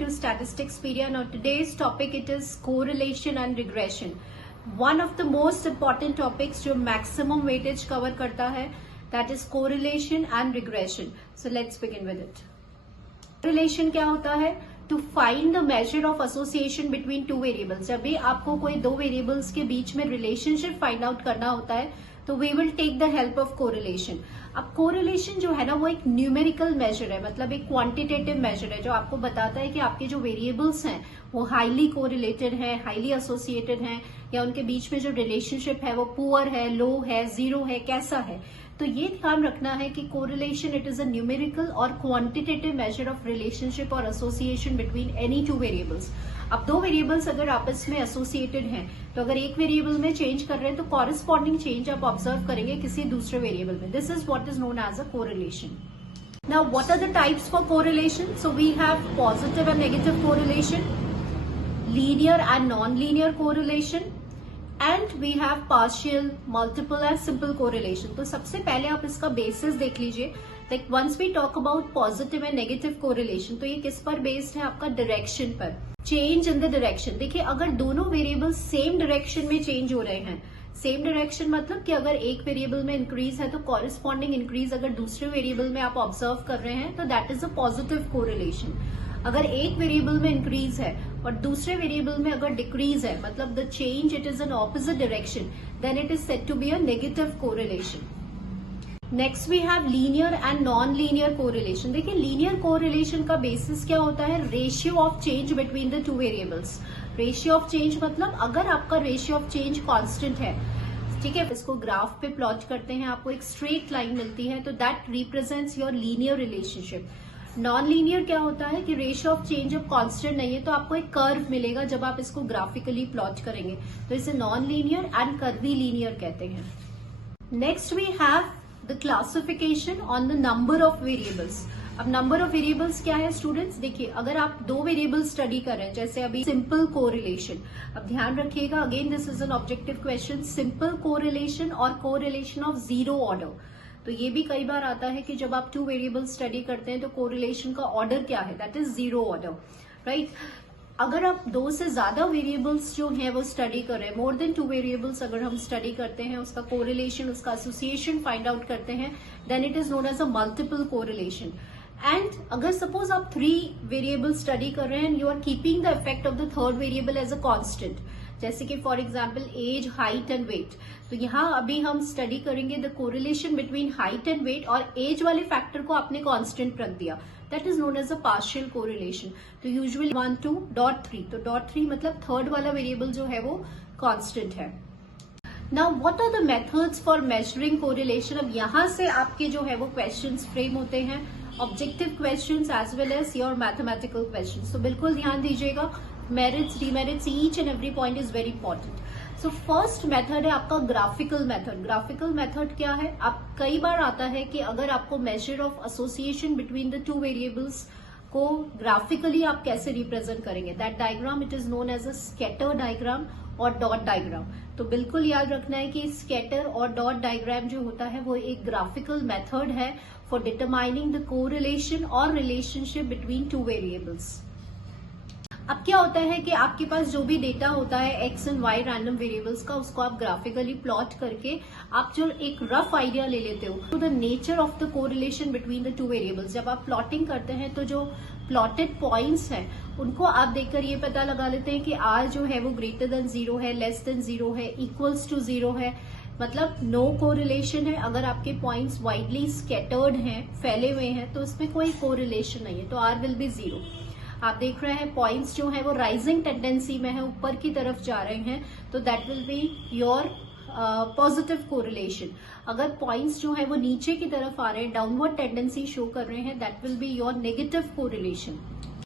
to Statisticspedia. Now today's topic it is correlation and regression. One of the most important topics जो maximum weightage cover करता है that is correlation and regression. So let's begin with it. Correlation क्या होता है? To find the measure of association between two variables. जब भी आपको कोई दो variables के बीच में relationship find out करना होता है तो we will take the help of correlation. अब correlation जो है ना वो एक numerical measure है, मतलब एक quantitative measure है जो आपको बताता है कि आपके जो variables हैं वो highly correlated हैं, highly associated हैं या उनके बीच में जो relationship है वो poor है, low है, zero है, कैसा है. तो ये ध्यान रखना है कि correlation it is a numerical और quantitative measure of relationship or association between any two variables. अब दो वेरिएबल्स अगर आपस में एसोसिएटेड हैं तो अगर एक वेरिएबल में चेंज कर रहे हैं तो कॉरेस्पॉन्डिंग चेंज आप ऑब्जर्व करेंगे किसी दूसरे वेरिएबल में. This is what is known as a correlation. Now what are the types for correlation? So we have positive and negative correlation, linear and non linear correlation and we have partial, multiple and simple correlation. तो सबसे पहले आप इसका basis देख लीजिए. Like once we talk about positive and negative correlation तो ये किस पर बेस्ड है? आपका डायरेक्शन पर. Change in the direction. देखिए अगर दोनों वेरिएबल सेम डायरेक्शन में चेंज हो रहे हैं, सेम डायरेक्शन मतलब कि अगर एक वेरिएबल में इंक्रीज है तो कॉरेस्पॉन्डिंग इंक्रीज अगर दूसरे वेरिएबल में आप ऑब्जर्व कर रहे हैं तो that is a positive correlation. अगर एक वेरिएबल में इंक्रीज है और दूसरे वेरिएबल में अगर डिक्रीज है मतलब the change it is an opposite direction then it is said to be a negative correlation. Next we have linear and non linear correlation. देखिए लीनियर कोरिलेशन का बेसिस क्या होता है? Ratio of change between the two variables. Ratio of change मतलब अगर आपका ratio of change constant है, ठीक है, इसको ग्राफ पे प्लॉट करते हैं, आपको एक स्ट्रेट लाइन मिलती है तो that represents your linear relationship. Non linear क्या होता है कि रेशियो ऑफ चेंज जब कांस्टेंट नहीं है तो आपको एक कर्व मिलेगा जब आप इसको ग्राफिकली प्लॉट करेंगे, तो इसे non linear and curvilinear कहते हैं. Next we have the classification on the number of variables. अब नंबर ऑफ वेरिएबल्स क्या है स्टूडेंट्स? देखिए अगर आप दो वेरिएबल स्टडी कर रहे हैं जैसे अभी सिंपल कोरिलेशन, अब ध्यान रखिएगा again this is an objective question. Simple correlation और कोरिलेशन ऑफ जीरो ऑर्डर. तो ये भी कई बार आता है कि जब आप टू वेरिएबल स्टडी करते हैं तो कोरिलेशन का ऑर्डर क्या है? That is zero order, right. अगर आप दो से ज्यादा वेरिएबल्स जो हैं वो स्टडी कर रहे हैं, मोर देन टू वेरिएबल्स अगर हम स्टडी करते हैं, उसका कोरिलेशन, उसका एसोसिएशन फाइंड आउट करते हैं, then it is known as a multiple correlation. And अगर सपोज आप थ्री वेरिएबल स्टडी कर रहे हैं and you are keeping the effect of the third variable as a constant, जैसे कि for example age, height and weight, तो यहाँ अभी हम स्टडी करेंगे the correlation between height and weight और एज वाले फैक्टर को आपने कांस्टेंट रख दिया, that is known as a partial correlation. तो यूजुअली 1 to .3, तो .3 मतलब थर्ड वाला वेरिएबल जो है वो कांस्टेंट है. Now what are the methods for measuring correlation? अब यहाँ से आपके जो है वो क्वेश्चंस फ्रेम होते हैं, objective questions as well as your mathematical questions. तो बिल्कुल ध्यान दीजिएगा, merits, demerits, each and every point is very important. So first method है आपका ग्राफिकल मेथड. ग्राफिकल मेथड क्या है? आप कई बार आता है कि अगर आपको measure of association between the two variables को ग्राफिकली आप कैसे रिप्रेजेंट करेंगे, that diagram it is known as a scatter diagram और डॉट डायग्राम. तो बिल्कुल याद रखना है कि स्कैटर और डॉट डायग्राम जो होता है वो एक ग्राफिकल मेथड है फॉर डिटरमाइनिंग द कोरिलेशन और रिलेशनशिप बिटवीन टू वेरिएबल्स. अब क्या होता है कि आपके पास जो भी डेटा होता है X and Y random variables का, उसको आप ग्राफिकली प्लॉट करके आप जो एक रफ आइडिया ले लेते हो to the nature of the correlation between the two variables. जब आप प्लॉटिंग करते हैं तो जो प्लॉटेड पॉइंट्स हैं उनको आप देखकर ये पता लगा लेते हैं कि आर जो है वो ग्रेटर देन जीरो है, लेस देन जीरो है, इक्वल्स टू जीरो है, मतलब नो कोरिलेशन है. अगर आपके पॉइंट्स वाइडली स्कैटर्ड हैं, फैले हुए हैं, तो उसमें कोई कोरिलेशन नहीं है, तो आर विल बी जीरो. आप देख रहे हैं पॉइंट्स जो है वो राइजिंग टेंडेंसी में है, ऊपर की तरफ जा रहे हैं, तो that will be your positive correlation. अगर पॉइंट्स जो है वो नीचे की तरफ आ रहे हैं, डाउनवर्ड टेंडेंसी शो कर रहे हैं, that will be your negative correlation.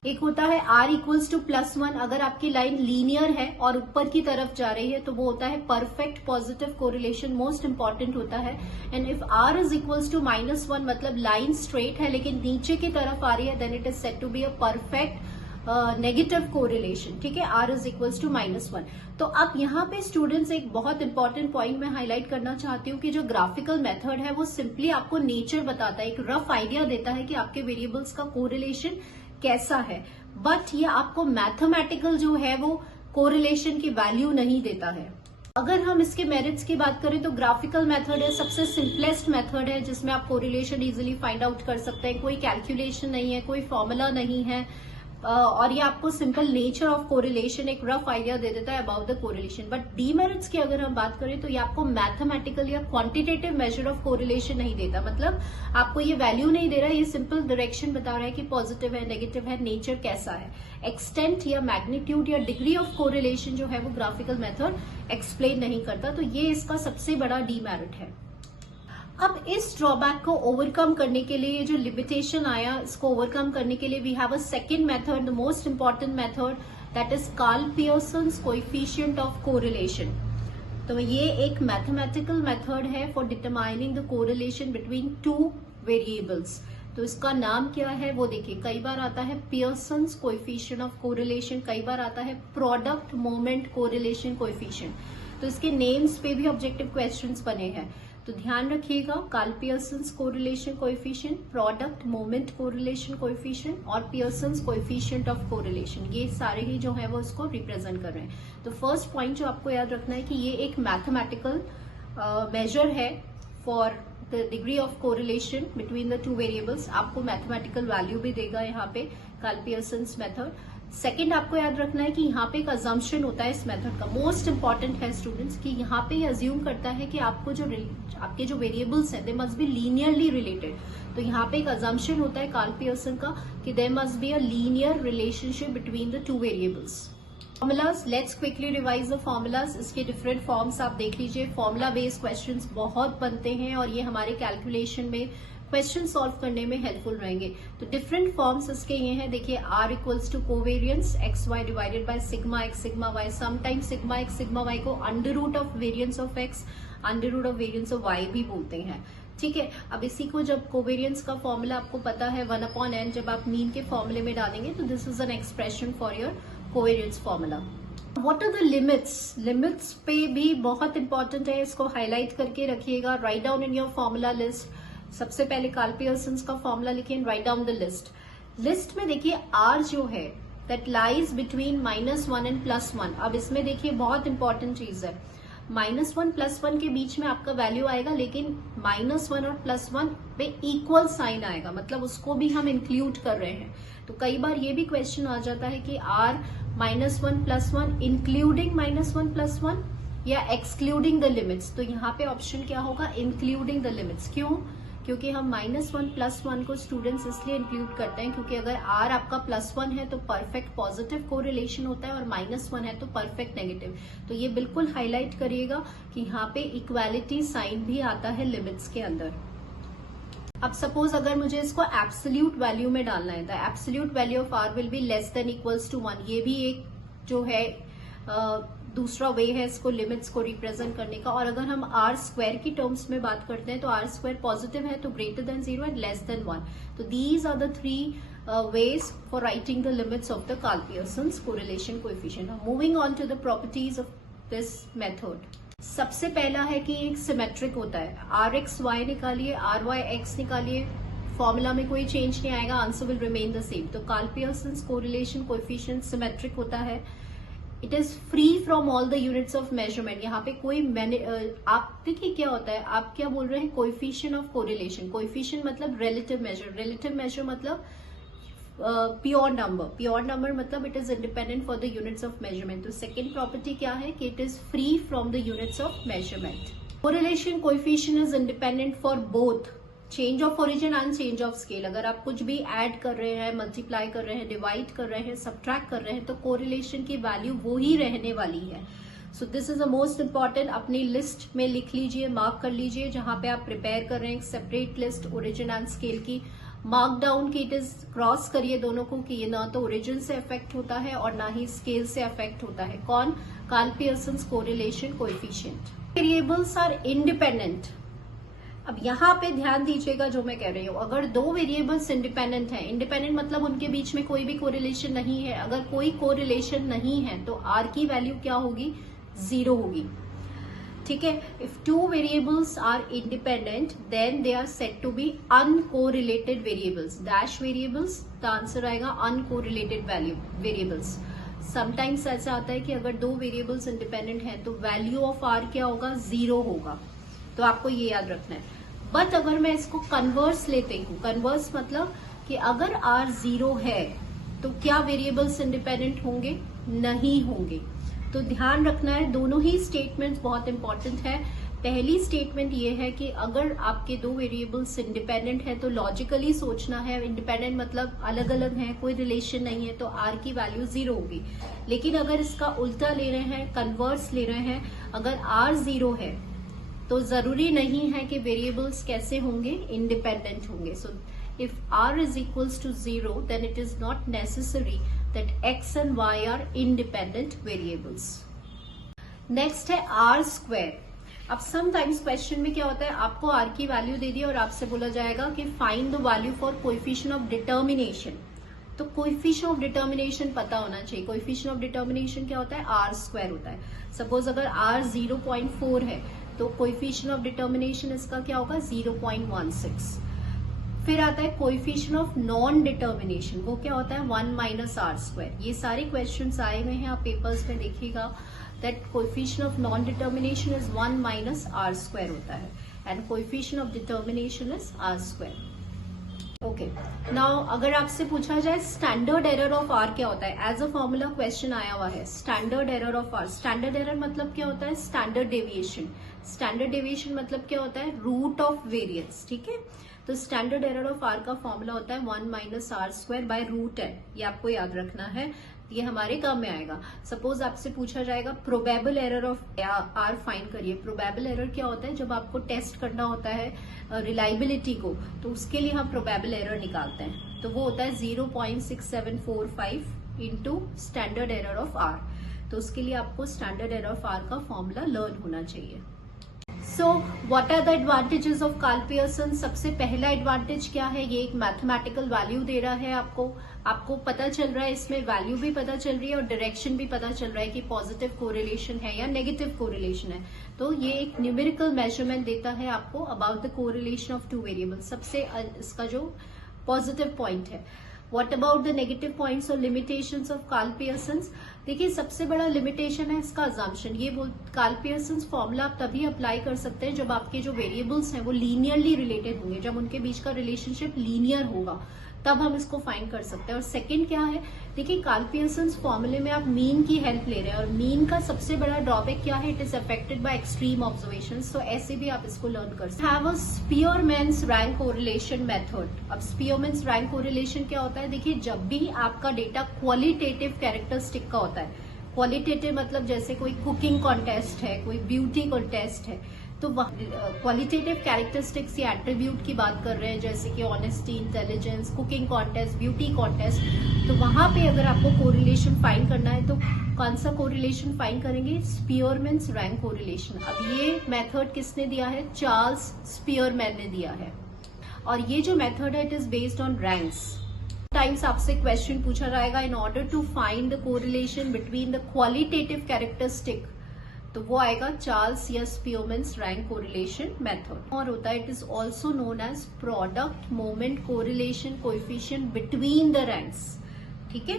एक होता है r इक्वल्स टू +1. अगर आपकी लाइन लीनियर है और ऊपर की तरफ जा रही है तो वो होता है perfect positive correlation, most important होता है. And if r is equals to -1 मतलब लाइन स्ट्रेट है लेकिन नीचे की तरफ आ रही है, then it is said to be a perfect negative correlation. ठीक है, r इज इक्वल्स टू -1. तो अब यहाँ पे स्टूडेंट्स एक बहुत इंपॉर्टेंट पॉइंट मैं हाईलाइट करना चाहती हूँ कि जो ग्राफिकल मेथड है वो सिंपली आपको नेचर बताता है, एक रफ आइडिया देता है कि आपके वेरिएबल्स का कोरिलेशन कैसा है, बट ये आपको मैथमेटिकल जो है वो कोरिलेशन की वैल्यू नहीं देता है। अगर हम इसके मेरिट्स की बात करें तो ग्राफिकल मेथड है, सबसे सिंपलेस्ट मेथड है जिसमें आप कोरिलेशन इजीली फाइंड आउट कर सकते हैं। कोई कैलकुलेशन नहीं है, कोई फॉर्मूला नहीं है, और ये आपको सिंपल नेचर ऑफ कोरिलेशन एक रफ आइडिया दे देता है about the correlation. But demerits की अगर हम बात करें तो ये आपको मैथमेटिकल या क्वांटिटेटिव मेजर ऑफ कोरिलेशन नहीं देता, मतलब आपको ये वैल्यू नहीं दे रहा है, ये सिंपल डायरेक्शन बता रहा है कि पॉजिटिव है, नेगेटिव है, नेचर कैसा है। एक्सटेंट या मैग्नीट्यूड या डिग्री ऑफ कोरिलेशन जो है वो ग्राफिकल मेथड एक्सप्लेन नहीं करता, तो ये इसका सबसे बड़ा डीमेरिट है। अब इस ड्रॉबैक को ओवरकम करने के लिए, ये जो लिमिटेशन आया, इसको ओवरकम करने के लिए we have a second method, the most important method, that is Karl Pearson's coefficient of correlation. तो ये एक मैथमेटिकल मेथड है for determining the correlation between two variables. तो इसका नाम क्या है वो देखिए, कई बार आता है पियर्सन्स कोएफिशिएंट ऑफ कोरिलेशन, कई बार आता है प्रोडक्ट मोमेंट कोरिलेशन कोएफिशिएंट। तो इसके नेम्स पे भी ऑब्जेक्टिव क्वेश्चंस बने हैं, तो ध्यान रखिएगा, Karl Pearson's correlation coefficient, product moment correlation coefficient और पियर्सन्स कोएफिशिएंट ऑफ कोरिलेशन, ये सारे ही जो है वो इसको रिप्रेजेंट कर रहे हैं। तो फर्स्ट पॉइंट जो आपको याद रखना है कि ये एक मैथमेटिकल मेजर है for the degree of correlation between the two variables. आपको मैथमेटिकल वैल्यू भी देगा यहाँ पे कार्ल पियर्सन्स मेथड। सेकेंड आपको याद रखना है कि यहाँ पे एक अजम्पशन होता है इस मेथड का, मोस्ट इंपॉर्टेंट है स्टूडेंट्स, कि यहाँ पे ये अज्यूम करता है कि आपके जो वेरिएबल्स हैं they must be linearly related. तो यहाँ पे एक अजम्पशन होता है कार्ल पियर्सन का कि there must be a linear relationship between the two variables. Formulas, let's quickly revise the formulas. इसके डिफरेंट फॉर्म्स आप देख लीजिए। फॉर्मूला बेस्ड क्वेश्चंस बहुत बनते हैं और ये हमारे कैलकुलेशन में क्वेश्चन सॉल्व करने में हेल्पफुल रहेंगे। तो डिफरेंट फॉर्म्स इसके ये हैं, देखिए R equals to covariance X Y divided by sigma X sigma Y. Sometimes sigma X sigma Y को under root of variance of X, under root of variance of Y भी बोलते हैं, ठीक है। अब इसी को जब कोवेरियंस का फॉर्मूला आपको पता है 1/n, जब आप मीन के फॉर्मूले में डालेंगे तो this is an expression for your covariance formula. What are the limits? Limits पे भी बहुत इंपॉर्टेंट है, इसको हाईलाइट करके रखिएगा। Right down in your formula list. सबसे पहले कार्ल पियर्सन्स का फॉर्मूला लिखिए, right down the list. List में देखिए R जो है दैट लाइज बिटवीन -1 एंड +1। अब इसमें देखिए बहुत इंपॉर्टेंट चीज है, -1 +1 के बीच में आपका वैल्यू आएगा, लेकिन -1 और +1 पे इक्वल साइन आएगा, मतलब उसको भी हम इंक्लूड कर रहे हैं। तो कई बार ये भी क्वेश्चन आ जाता है कि R -1 +1 इंक्लूडिंग -1 +1 या एक्सक्लूडिंग द लिमिट्स। तो यहाँ पे ऑप्शन क्या होगा? Including the limits. क्यों? क्योंकि हम -1 +1 को स्टूडेंट्स इसलिए इंक्लूड करते हैं क्योंकि अगर R आपका +1 है तो परफेक्ट पॉजिटिव कोरिलेशन होता है और -1 है तो परफेक्ट नेगेटिव। तो ये बिल्कुल हाईलाइट करिएगा कि यहाँ पे इक्वालिटी साइन भी आता है लिमिट्स के अंदर। अब सपोज अगर मुझे इसको एब्सोल्यूट वैल्यू में डालना है, the absolute value of R will be less than equals to 1। ये भी एक जो है दूसरा वे है इसको लिमिट्स को रिप्रेजेंट करने का। और अगर हम R² की टर्म्स में बात करते हैं तो R² पॉजिटिव है तो greater than 0 and less than 1। तो these are the three ways for writing the limits of the Karl Pearson's correlation coefficient. Moving on to the properties of this method. सबसे पहला है कि एक सिमेट्रिक होता है। RxY निकालिए, RyX निकालिए, फॉर्मूला में कोई चेंज नहीं आएगा, answer will remain the same. तो Karl Pearson's correlation coefficient symmetric होता है। It is free from all the units of measurement. यहाँ पे कोई आप देखिए क्या होता है, आप क्या बोल रहे हैं? Coefficient of correlation. कोएफिशिएंट मतलब रिलेटिव मेजर, रिलेटिव मेजर मतलब प्योर नंबर, प्योर नंबर मतलब it is independent for the units of measurement. तो सेकेंड प्रॉपर्टी क्या है कि it is free from the units of measurement. Correlation coefficient is independent for both change of origin and change of scale. अगर आप कुछ भी add कर रहे हैं, मल्टीप्लाई कर रहे हैं, डिवाइड कर रहे हैं, सब्ट्रैक्ट कर रहे हैं, तो कोरिलेशन की वैल्यू वो ही रहने वाली है। So this is the most important. अपनी लिस्ट में लिख लीजिए, मार्क कर लीजिए, जहां पे आप प्रिपेयर कर रहे हैं separate list origin and scale की। मार्क डाउन की, इट इज क्रॉस करिए दोनों को कि ये ना तो ओरिजिन से अफेक्ट होता है और ना ही स्केल से अफेक्ट होता है। कौन? Karl Pearson's correlation coefficient. Variables are independent. अब यहाँ पे ध्यान दीजिएगा जो मैं कह रही हूँ, अगर दो वेरिएबल्स इंडिपेंडेंट हैं, इंडिपेंडेंट मतलब उनके बीच में कोई भी कोरिलेशन नहीं है, अगर कोई कोरिलेशन नहीं है तो R की वैल्यू क्या होगी? 0 होगी। ठीक है। If two variables are independent then they are said to be uncorrelated variables, dash variables, तो आंसर आएगा अनकोरिलेटेड वेरिएबल्स। समटाइम्स ऐसा आता है कि अगर दो वेरिएबल्स इंडिपेंडेंट हैं तो वैल्यू ऑफ आर क्या होगा, 0 होगा, तो आपको ये याद रखना है। बट अगर मैं इसको कन्वर्स लेती हूँ, कन्वर्स मतलब कि अगर आर 0 है तो क्या वेरिएबल्स इंडिपेंडेंट होंगे, नहीं होंगे। तो ध्यान रखना है, दोनों ही स्टेटमेंट्स बहुत इंपॉर्टेंट है। पहली स्टेटमेंट ये है कि अगर आपके दो वेरिएबल्स इंडिपेंडेंट है तो लॉजिकली सोचना है, इंडिपेंडेंट मतलब अलग अलग है, कोई रिलेशन नहीं है, तो आर की वैल्यू 0 होगी। लेकिन अगर इसका उल्टा ले रहे हैं, कन्वर्स ले रहे हैं, अगर आर 0 है तो जरूरी नहीं है कि वेरिएबल्स कैसे होंगे, इंडिपेंडेंट होंगे। So if r is equals to 0 then it is not necessary that x and y are independent variables. Next है r स्क्वायर। अब समटाइम्स क्वेश्चन में क्या होता है, आपको r की वैल्यू दे दी और आपसे बोला जाएगा कि find the value for coefficient of determination. तो कोएफिशिएंट ऑफ डिटर्मिनेशन पता होना चाहिए। कोएफिशिएंट ऑफ डिटर्मिनेशन क्या होता है, r स्क्वायर होता है। सपोज अगर r 0.4 है तो कोएफिशिएंट ऑफ डिटर्मिनेशन इसका क्या होगा, 0.16। फिर आता है कोएफिशिएंट ऑफ नॉन डिटर्मिनेशन, वो क्या होता है, 1 माइनस आर स्क्वायर। ये सारे क्वेश्चंस आए हुए हैं, आप पेपर्स में देखिएगा that coefficient of non determination is 1 minus R square होता है and coefficient of determination is R square. Okay, now अगर आपसे पूछा जाए स्टैंडर्ड एरर ऑफ आर क्या होता है, एज अ फॉर्मूला क्वेश्चन आया हुआ है, standard error of R. Standard error मतलब क्या होता है, स्टैंडर्ड डेविएशन। स्टैंडर्ड डेविएशन मतलब क्या होता है, रूट ऑफ वेरिएंस। ठीक है, तो स्टैंडर्ड एरर ऑफ आर का फॉर्मूला होता है 1 minus R square by root N. ये आपको याद रखना है, ये हमारे काम में आएगा। सपोज आपसे पूछा जाएगा probable error of R find करिए। प्रोबेबल एरर क्या होता है, जब आपको टेस्ट करना होता है रिलायबिलिटी को, तो उसके लिए हम प्रोबेबल एरर निकालते हैं, तो वो होता है 0.6745 into standard error of R. तो उसके लिए आपको स्टैंडर्ड एरर ऑफ आर का फॉर्मूला लर्न होना चाहिए। So what are the advantages of Karl Pearson. सबसे पहला एडवांटेज क्या है, ये एक मैथमेटिकल वैल्यू दे रहा है आपको पता चल रहा है, इसमें वैल्यू भी पता चल रही है और डायरेक्शन भी पता चल रहा है कि पॉजिटिव कोरिलेशन है या नेगेटिव कोरिलेशन है। तो ये एक न्यूमेरिकल मेजरमेंट देता है आपको about the correlation of two variables. सबसे इसका जो पॉजिटिव पॉइंट है। What about the negative points और लिमिटेशंस ऑफ कार्ल पियर्सन्स। देखिए सबसे बड़ा लिमिटेशन है इसका अजम्पशन। ये कार्ल पियर्सन्स फॉर्मूला आप तभी अप्लाई कर सकते हैं जब आपके जो वेरिएबल्स हैं वो लीनियरली रिलेटेड होंगे, जब उनके बीच का रिलेशनशिप लीनियर होगा, तब हम इसको फाइंड कर सकते हैं। और सेकंड क्या है, देखिए कार्ल पियर्सन्स फॉर्मूले में आप मीन की हेल्प ले रहे हैं और मीन का सबसे बड़ा ड्रॉबैक क्या है, it is affected by extreme observations. तो ऐसे भी आप इसको लर्न कर सकते हैं। Have a स्पीयरमैन्स rank correlation method. अब स्पीयरमैन्स रैंक कोरिलेशन क्या होता है, देखिए जब भी आपका डेटा क्वालिटेटिव कैरेक्टरिस्टिक का होता है, क्वालिटेटिव मतलब जैसे कोई कुकिंग कॉन्टेस्ट है, कोई ब्यूटी कॉन्टेस्ट है, तो क्वालिटेटिव कैरेक्टरिस्टिक्स या एट्रीब्यूट की बात कर रहे हैं, जैसे कि honesty, intelligence, cooking contest, beauty contest, तो वहां पे अगर आपको कोरिलेशन फाइंड करना है तो कौन सा कोरिलेशन फाइंड करेंगे, स्पीयरमैन्स रैंक कोरिलेशन। अब ये मेथड किसने दिया है, चार्ल्स स्पीयरमैन ने दिया है और ये जो मेथड है it is based on ranks. Times आपसे क्वेश्चन पूछा जाएगा in order to find the correlation between the qualitative characteristic, तो वो आएगा चार्ल्स या स्पीयरमैन्स रैंक कोरिलेशन मेथड। और होता है it is also known as product moment correlation coefficient between the ranks. ठीक है,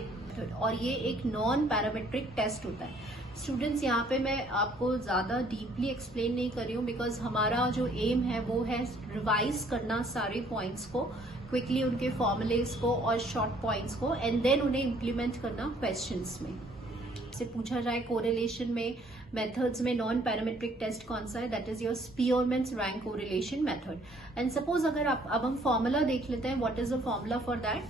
और ये एक नॉन पैरामीट्रिक टेस्ट होता है। स्टूडेंट्स यहाँ पे मैं आपको ज्यादा डीपली एक्सप्लेन नहीं कर रही हूँ बिकॉज हमारा जो एम है वो है रिवाइज करना सारे पॉइंट्स को, क्विकली उनके फॉर्मुलेस को और शॉर्ट पॉइंट्स को, एंड देन उन्हें इम्प्लीमेंट करना क्वेश्चंस में। से पूछा जाए कोरिलेशन में मेथड्स में नॉन पैरामीट्रिक टेस्ट कौन सा है, that is your स्पीयरमैन्स rank correlation method. And suppose अगर आप अब हम फॉर्मूला देख लेते हैं, what is the formula for that.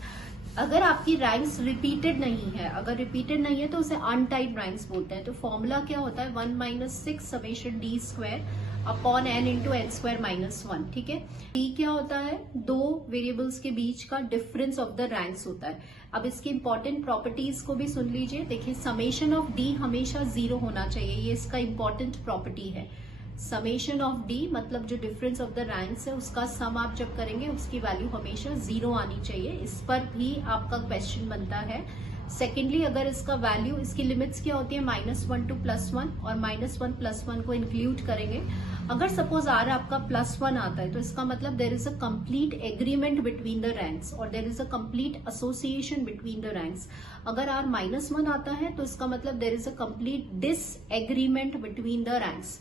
अगर आपकी रैंक्स रिपीटेड नहीं है, अगर रिपीटेड नहीं है तो उसे अनटाइड रैंक्स बोलते हैं। तो फॉर्मूला क्या होता है, 1 minus 6 summation D square upon N into N square minus 1। ठीक है, डी क्या होता है, दो वेरिएबल्स के बीच का डिफरेंस ऑफ द रैंक्स होता है। अब इसकी इंपॉर्टेंट प्रॉपर्टीज को भी सुन लीजिए। देखिए समेशन ऑफ डी हमेशा 0 होना चाहिए, ये इसका इंपॉर्टेंट प्रॉपर्टी है। समेशन ऑफ डी मतलब जो डिफरेंस ऑफ द रैंक्स है उसका सम आप जब करेंगे उसकी वैल्यू हमेशा 0 आनी चाहिए। इस पर भी आपका क्वेश्चन बनता है सेकेंडली अगर इसका वैल्यू, इसकी लिमिट्स क्या होती है, -1 to +1 और -1 +1 को इंक्लूड करेंगे। अगर सपोज आर आपका +1 आता है तो इसका मतलब there is a complete agreement between the ranks और there is a complete association between the ranks. अगर आर -1 आता है तो इसका मतलब there is a complete disagreement between the ranks.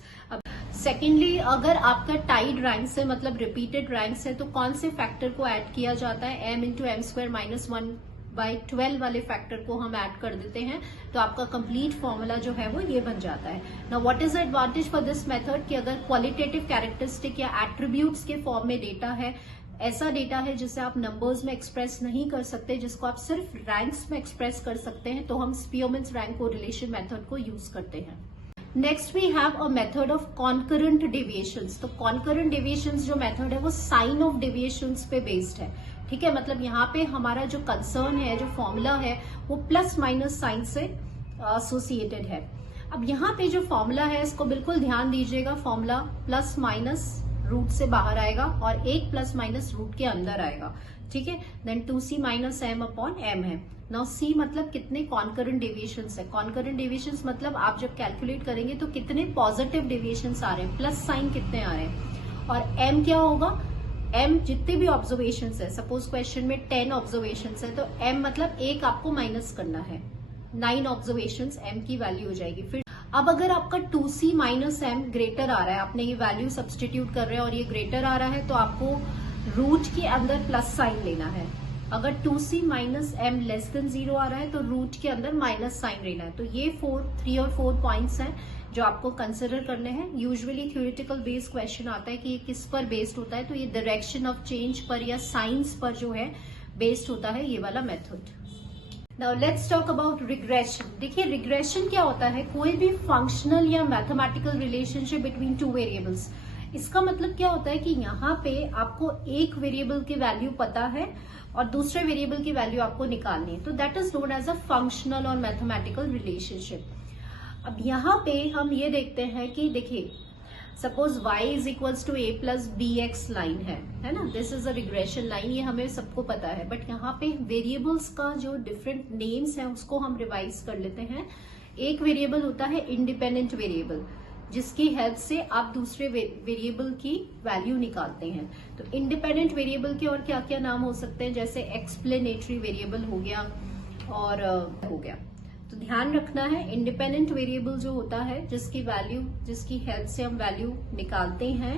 Secondly अगर आपका टाइड रैंक्स है, मतलब रिपीटेड रैंक्स है, तो कौन से फैक्टर को ऐड किया जाता है, m इंटू m² -1/12 वाले फैक्टर को हम ऐड कर देते हैं, तो आपका कंप्लीट फॉर्मूला जो है वो ये बन जाता है। Now what is the advantage for this method कि अगर क्वालिटेटिव कैरेक्टरिस्टिक या एट्रीब्यूट्स के फॉर्म में डेटा है, ऐसा डेटा है जिसे आप नंबर्स में एक्सप्रेस नहीं कर सकते, जिसको आप सिर्फ रैंक्स में एक्सप्रेस कर सकते हैं, तो हम स्पीयरमैन्स रैंक कोरिलेशन मेथड को यूज करते हैं। Next we have a method of concurrent deviations. तो कॉन्करेंट डेविएशंस जो मेथड है वो साइन ऑफ डेविएशंस पे बेस्ड है, ठीक है। मतलब यहाँ पे हमारा जो कंसर्न है, जो फॉर्मूला है, वो प्लस माइनस साइन से एसोसिएटेड है। अब यहाँ पे जो फॉर्मूला है इसको बिल्कुल ध्यान दीजिएगा, फॉर्मूला प्लस माइनस रूट से बाहर आएगा और एक प्लस माइनस रूट के अंदर आएगा, ठीक है। देन 2c माइनस m/m है। नाउ c मतलब कितने कॉन्करेंट डेविएशंस है। कॉन्करेंट डेविएशंस मतलब आप जब कैलकुलेट करेंगे तो कितने पॉजिटिव डेविएशंस आ रहे हैं, प्लस साइन कितने आ रहे हैं। और m क्या होगा, m जितने भी ऑब्जर्वेशंस है, सपोज क्वेश्चन में 10 ऑब्जर्वेशंस है तो m मतलब एक आपको माइनस करना है, 9 ऑब्जर्वेशंस m की वैल्यू हो जाएगी। फिर अब अगर आपका 2c माइनस m ग्रेटर आ रहा है, आपने ये वैल्यू सब्सटीट्यूट कर रहे हैं और ये ग्रेटर आ रहा है, तो आपको रूट के अंदर प्लस साइन लेना है। अगर 2c minus m less than 0 आ रहा है तो रूट के अंदर माइनस साइन लेना है। तो ये 3 और 4 पॉइंट्स हैं जो आपको कंसिडर करने हैं। यूजुअली थ्योरेटिकल बेस्ड क्वेश्चन आता है कि ये किस पर बेस्ड होता है, तो ये डायरेक्शन ऑफ चेंज पर या साइंस पर जो है बेस्ड होता है ये वाला method. Now let's talk about regression. देखिए रिग्रेशन क्या होता है, कोई भी फंक्शनल या mathematical relationship between two variables. इसका मतलब क्या होता है कि यहाँ पे आपको एक वेरिएबल की वैल्यू पता है और दूसरे वेरिएबल की वैल्यू आपको निकालनी है, तो that is known as a functional और मैथमेटिकल रिलेशनशिप। अब यहाँ पे हम ये देखते हैं कि देखिए suppose y is equals to a plus bx line है ना, this is a regression line, ये हमें सबको पता है। बट यहाँ पे वेरिएबल्स का जो डिफरेंट नेम्स है उसको हम रिवाइज कर लेते हैं। एक वेरिएबल होता है इंडिपेंडेंट वेरिएबल, जिसकी हेल्प से आप दूसरे वेरिएबल की वैल्यू निकालते हैं। तो इंडिपेंडेंट वेरिएबल के और क्या क्या नाम हो सकते हैं, जैसे एक्सप्लेनेटरी वेरिएबल हो गया और हो गया। तो ध्यान रखना है इंडिपेंडेंट वेरिएबल जो होता है जिसकी वैल्यू, जिसकी हेल्प से हम वैल्यू निकालते हैं,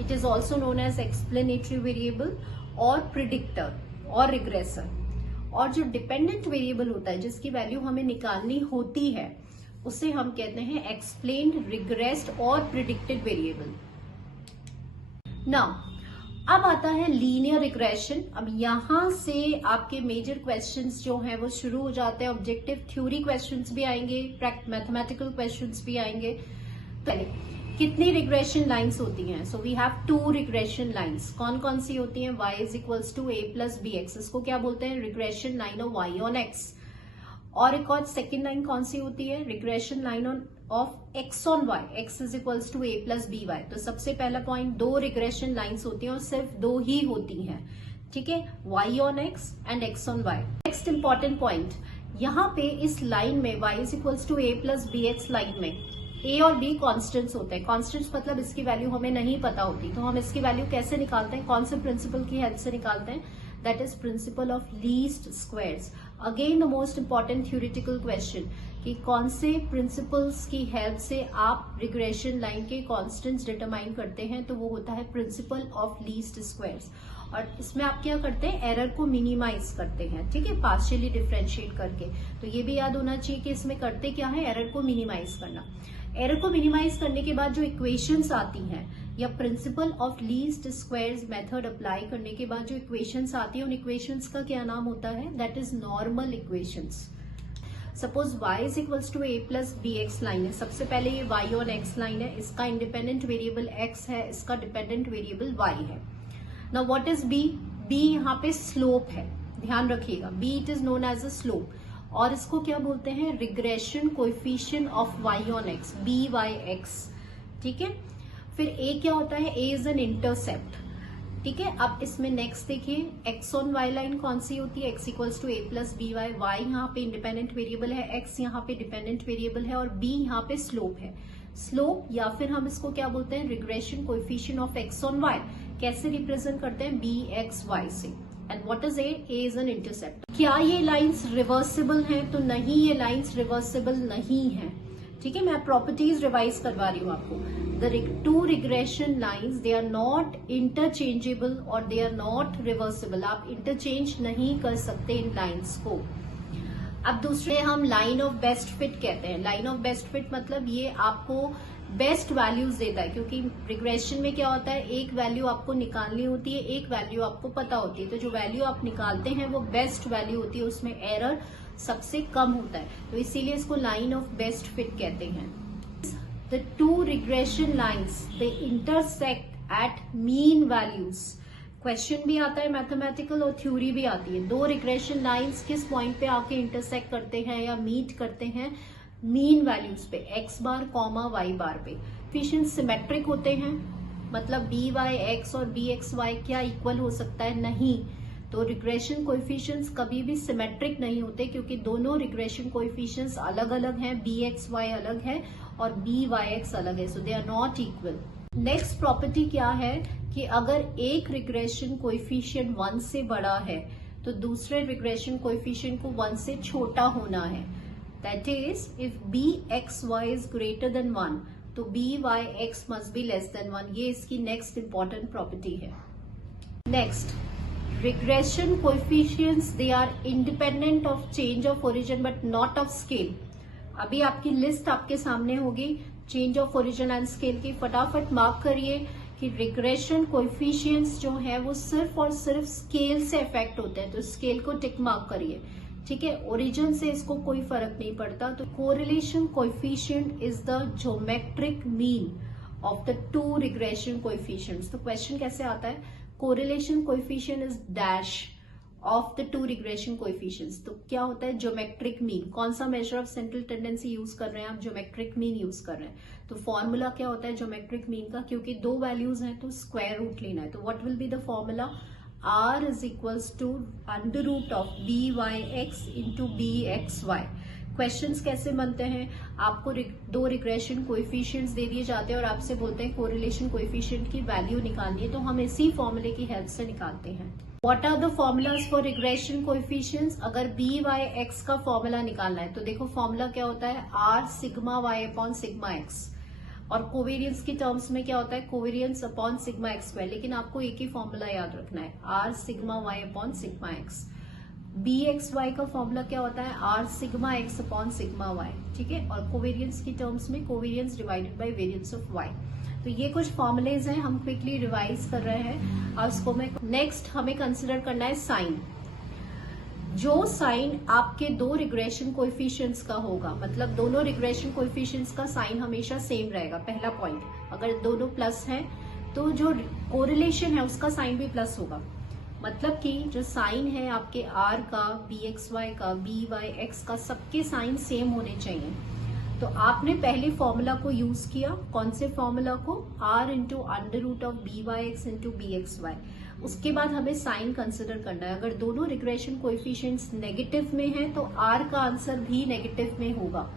it is also known as explanatory variable और प्रिडिक्टर और रिग्रेसर। और जो डिपेंडेंट वेरिएबल होता है जिसकी वैल्यू हमें निकालनी होती है उसे हम कहते हैं एक्सप्लेन्ड, रिग्रेस्ड और प्रिडिक्टेड वेरिएबल। नाउ अब आता है लीनियर रिग्रेशन। अब यहां से आपके मेजर क्वेश्चंस जो हैं वो शुरू हो जाते हैं। ऑब्जेक्टिव थ्योरी क्वेश्चंस भी आएंगे, मैथमेटिकल क्वेश्चंस भी आएंगे। तो कितनी रिग्रेशन लाइंस होती हैं, so we have 2 regression lines. कौन कौन सी होती हैं, y is equals to a plus bx, इसको क्या बोलते हैं, regression line of y on x। और एक और सेकेंड लाइन कौन सी होती है, regression line of x on y, x is equals to a plus by। तो सबसे पहला पॉइंट, 2 रिग्रेशन लाइंस होती हैं और सिर्फ 2 ही होती हैं, ठीक है, y on x and x on y। Next important point, यहाँ पे इस लाइन में y is equals to a plus bx line में a और b कॉन्स्टेंट्स होते हैं। कॉन्स्टेंट्स मतलब इसकी वैल्यू हमें नहीं पता होती, तो हम इसकी वैल्यू कैसे निकालते हैं, कौन से प्रिंसिपल की हेल्प से निकालते हैं, that is principle of least squares. Again the most important theoretical question कि कौन से प्रिंसिपल्स की हेल्प से आप रिग्रेशन लाइन के कॉन्स्टेंट्स डिटरमाइन करते हैं, तो वो होता है प्रिंसिपल ऑफ लीस्ट स्क्वायर्स। और इसमें आप क्या करते हैं, एरर को मिनिमाइज करते हैं, ठीक है, पार्शियली डिफरेंशिएट करके। तो ये भी याद होना चाहिए कि इसमें करते क्या है, एरर को मिनिमाइज करना। एरर को मिनिमाइज करने के बाद जो इक्वेशंस आती हैं या principle of least squares method apply करने के बाद जो इक्वेशंस आती है, उन इक्वेशंस का क्या नाम होता है, that is normal equations. Suppose y is equals to a plus bx line है, सबसे पहले ये y ऑन x लाइन है, इसका इंडिपेंडेंट वेरिएबल x है, इसका डिपेंडेंट वेरिएबल y है। Now what is b, b यहाँ पे स्लोप है, ध्यान रखिएगा, b it is known as a slope. और इसको क्या बोलते हैं, regression coefficient of y on x, byx, ठीक है। फिर a क्या होता है, a इज एन इंटरसेप्ट। ठीक है। अब इसमें नेक्स्ट देखिए, एक्स ऑन वाई लाइन कौन सी होती है, X equals to A plus B Y, Y यहाँ पे इंडिपेंडेंट वेरिएबल है, एक्स यहाँ पे डिपेंडेंट वेरिएबल है और बी यहाँ पे स्लोप है। स्लोप या फिर हम इसको क्या बोलते हैं, regression coefficient of x on Y. कैसे रिप्रेजेंट करते हैं, बी एक्स वाई से। And what is A is an intercept. क्या ये लाइंस रिवर्सिबल हैं, तो नहीं, ये लाइंस रिवर्सिबल नहीं है। ठीक है, मैं प्रॉपर्टीज रिवाइज करवा रही हूँ आपको। The two regression lines, they are not interchangeable और they are not reversible। आप interchange नहीं कर सकते इन लाइंस को। अब दूसरे हम लाइन ऑफ बेस्ट फिट कहते हैं। लाइन ऑफ बेस्ट फिट मतलब ये आपको बेस्ट वैल्यूज देता है, क्योंकि रिग्रेशन में क्या होता है, एक वैल्यू आपको निकालनी होती है, एक वैल्यू आपको पता होती है, तो जो वैल्यू आप निकालते हैं वो बेस्ट वैल्यू होती है, उसमें एरर सबसे कम होता है, तो इसीलिए इसको लाइन ऑफ बेस्ट फिट कहते हैं। The two regression lines, they intersect at mean values। Question भी आता है मैथमेटिकल और थ्योरी भी आती है। दो रिग्रेशन लाइंस किस पॉइंट पे आके इंटरसेक्ट करते हैं या मीट करते हैं, मीन वैल्यूज पे, एक्स बार कॉमा वाई बार पे। कोएफिशिएंट सिमेट्रिक होते हैं, मतलब बी वाई एक्स और बी एक्स वाई क्या इक्वल हो सकता है, नहीं। तो रिग्रेशन कोएफिशिएंट्स कभी भी सिमेट्रिक नहीं होते, क्योंकि दोनों रिग्रेशन कोएफिशिएंट्स अलग अलग हैं, बी एक्स वाई अलग है और बी वाई एक्स अलग है, so they are not equal. Next property क्या है कि अगर एक रिग्रेशन कोएफिशिएंट 1 से बड़ा है तो दूसरे रिग्रेशन कोएफिशिएंट को 1 से छोटा होना है। That is if B x Y is greater than 1 तो B Y X must be less than 1। ये इसकी नेक्स्ट इंपॉर्टेंट प्रॉपर्टी है। Next, regression coefficients, they are independent of change of origin but not of scale। अभी आपकी list आपके सामने होगी change of origin and scale की। फटाफट मार्क करिए कि रिग्रेशन कोएफिशिएंट्स जो है वो सिर्फ और सिर्फ स्केल से अफेक्ट होते हैं, तो स्केल को टिक मार्क करिए। ठीक है, ओरिजिन से इसको कोई फर्क नहीं पड़ता। तो correlation coefficient is the geometric mean of the two regression coefficients. तो क्वेश्चन कैसे आता है, correlation coefficient is dash of the two regression coefficients. तो क्या होता है, ज्योमेट्रिक मीन। कौन सा measure of central tendency use कर रहे हैं आप, ज्योमेट्रिक मीन यूज कर रहे हैं। तो फॉर्मूला क्या होता है ज्योमेट्रिक मीन का, क्योंकि दो वैल्यूज हैं तो स्क्वायर रूट लेना है। तो what will be the formula, R is equals to under root of B Y X into B x Y. Questions कैसे बनते हैं, आपको दो रिग्रेशन कोएफिशिएंट्स दे दिए जाते हैं और आपसे बोलते हैं कोरिलेशन कोएफिशिएंट की वैल्यू निकालनी है, तो हम इसी फॉर्मूले की हेल्प से निकालते हैं। What are the formulas for regression coefficients. अगर बी वाई एक्स का फॉर्मूला निकालना है तो देखो फॉर्मूला क्या होता है, are sigma Y upon sigma X, और कोवेरियंस की टर्म्स में क्या होता है, covariance upon sigma X square. लेकिन आपको एक ही फॉर्मूला याद रखना है, are sigma Y upon sigma X. B x Y का फॉर्मूला क्या होता है, are sigma X upon sigma Y. ठीक है, और कोवेरियंस की टर्म्स में covariance divided by variance of Y. तो ये कुछ फॉर्मुलेज हैं, हम क्विकली रिवाइज कर रहे हैं और उसको में नेक्स्ट हमें कंसिडर करना है साइन। जो साइन आपके दो रिग्रेशन कोएफिशिएंट्स का होगा, मतलब दोनों रिग्रेशन कोएफिशिएंट्स का साइन हमेशा सेम रहेगा। पहला पॉइंट, अगर दोनों प्लस हैं तो जो कोरिलेशन है उसका साइन भी प्लस होगा। मतलब कि जो साइन है आपके आर का, बी एक्स वाई का, बी वाई एक्स का, सबके साइन सेम होने चाहिए। तो आपने पहले फॉर्मूला को यूज किया, कौन से फॉर्मूला को, R into under root of B Y X into B x Y. उसके बाद हमें साइन कंसिडर करना है। अगर दोनों रिग्रेशन कोएफिशिएंट्स नेगेटिव में हैं तो आर का आंसर भी नेगेटिव में होगा।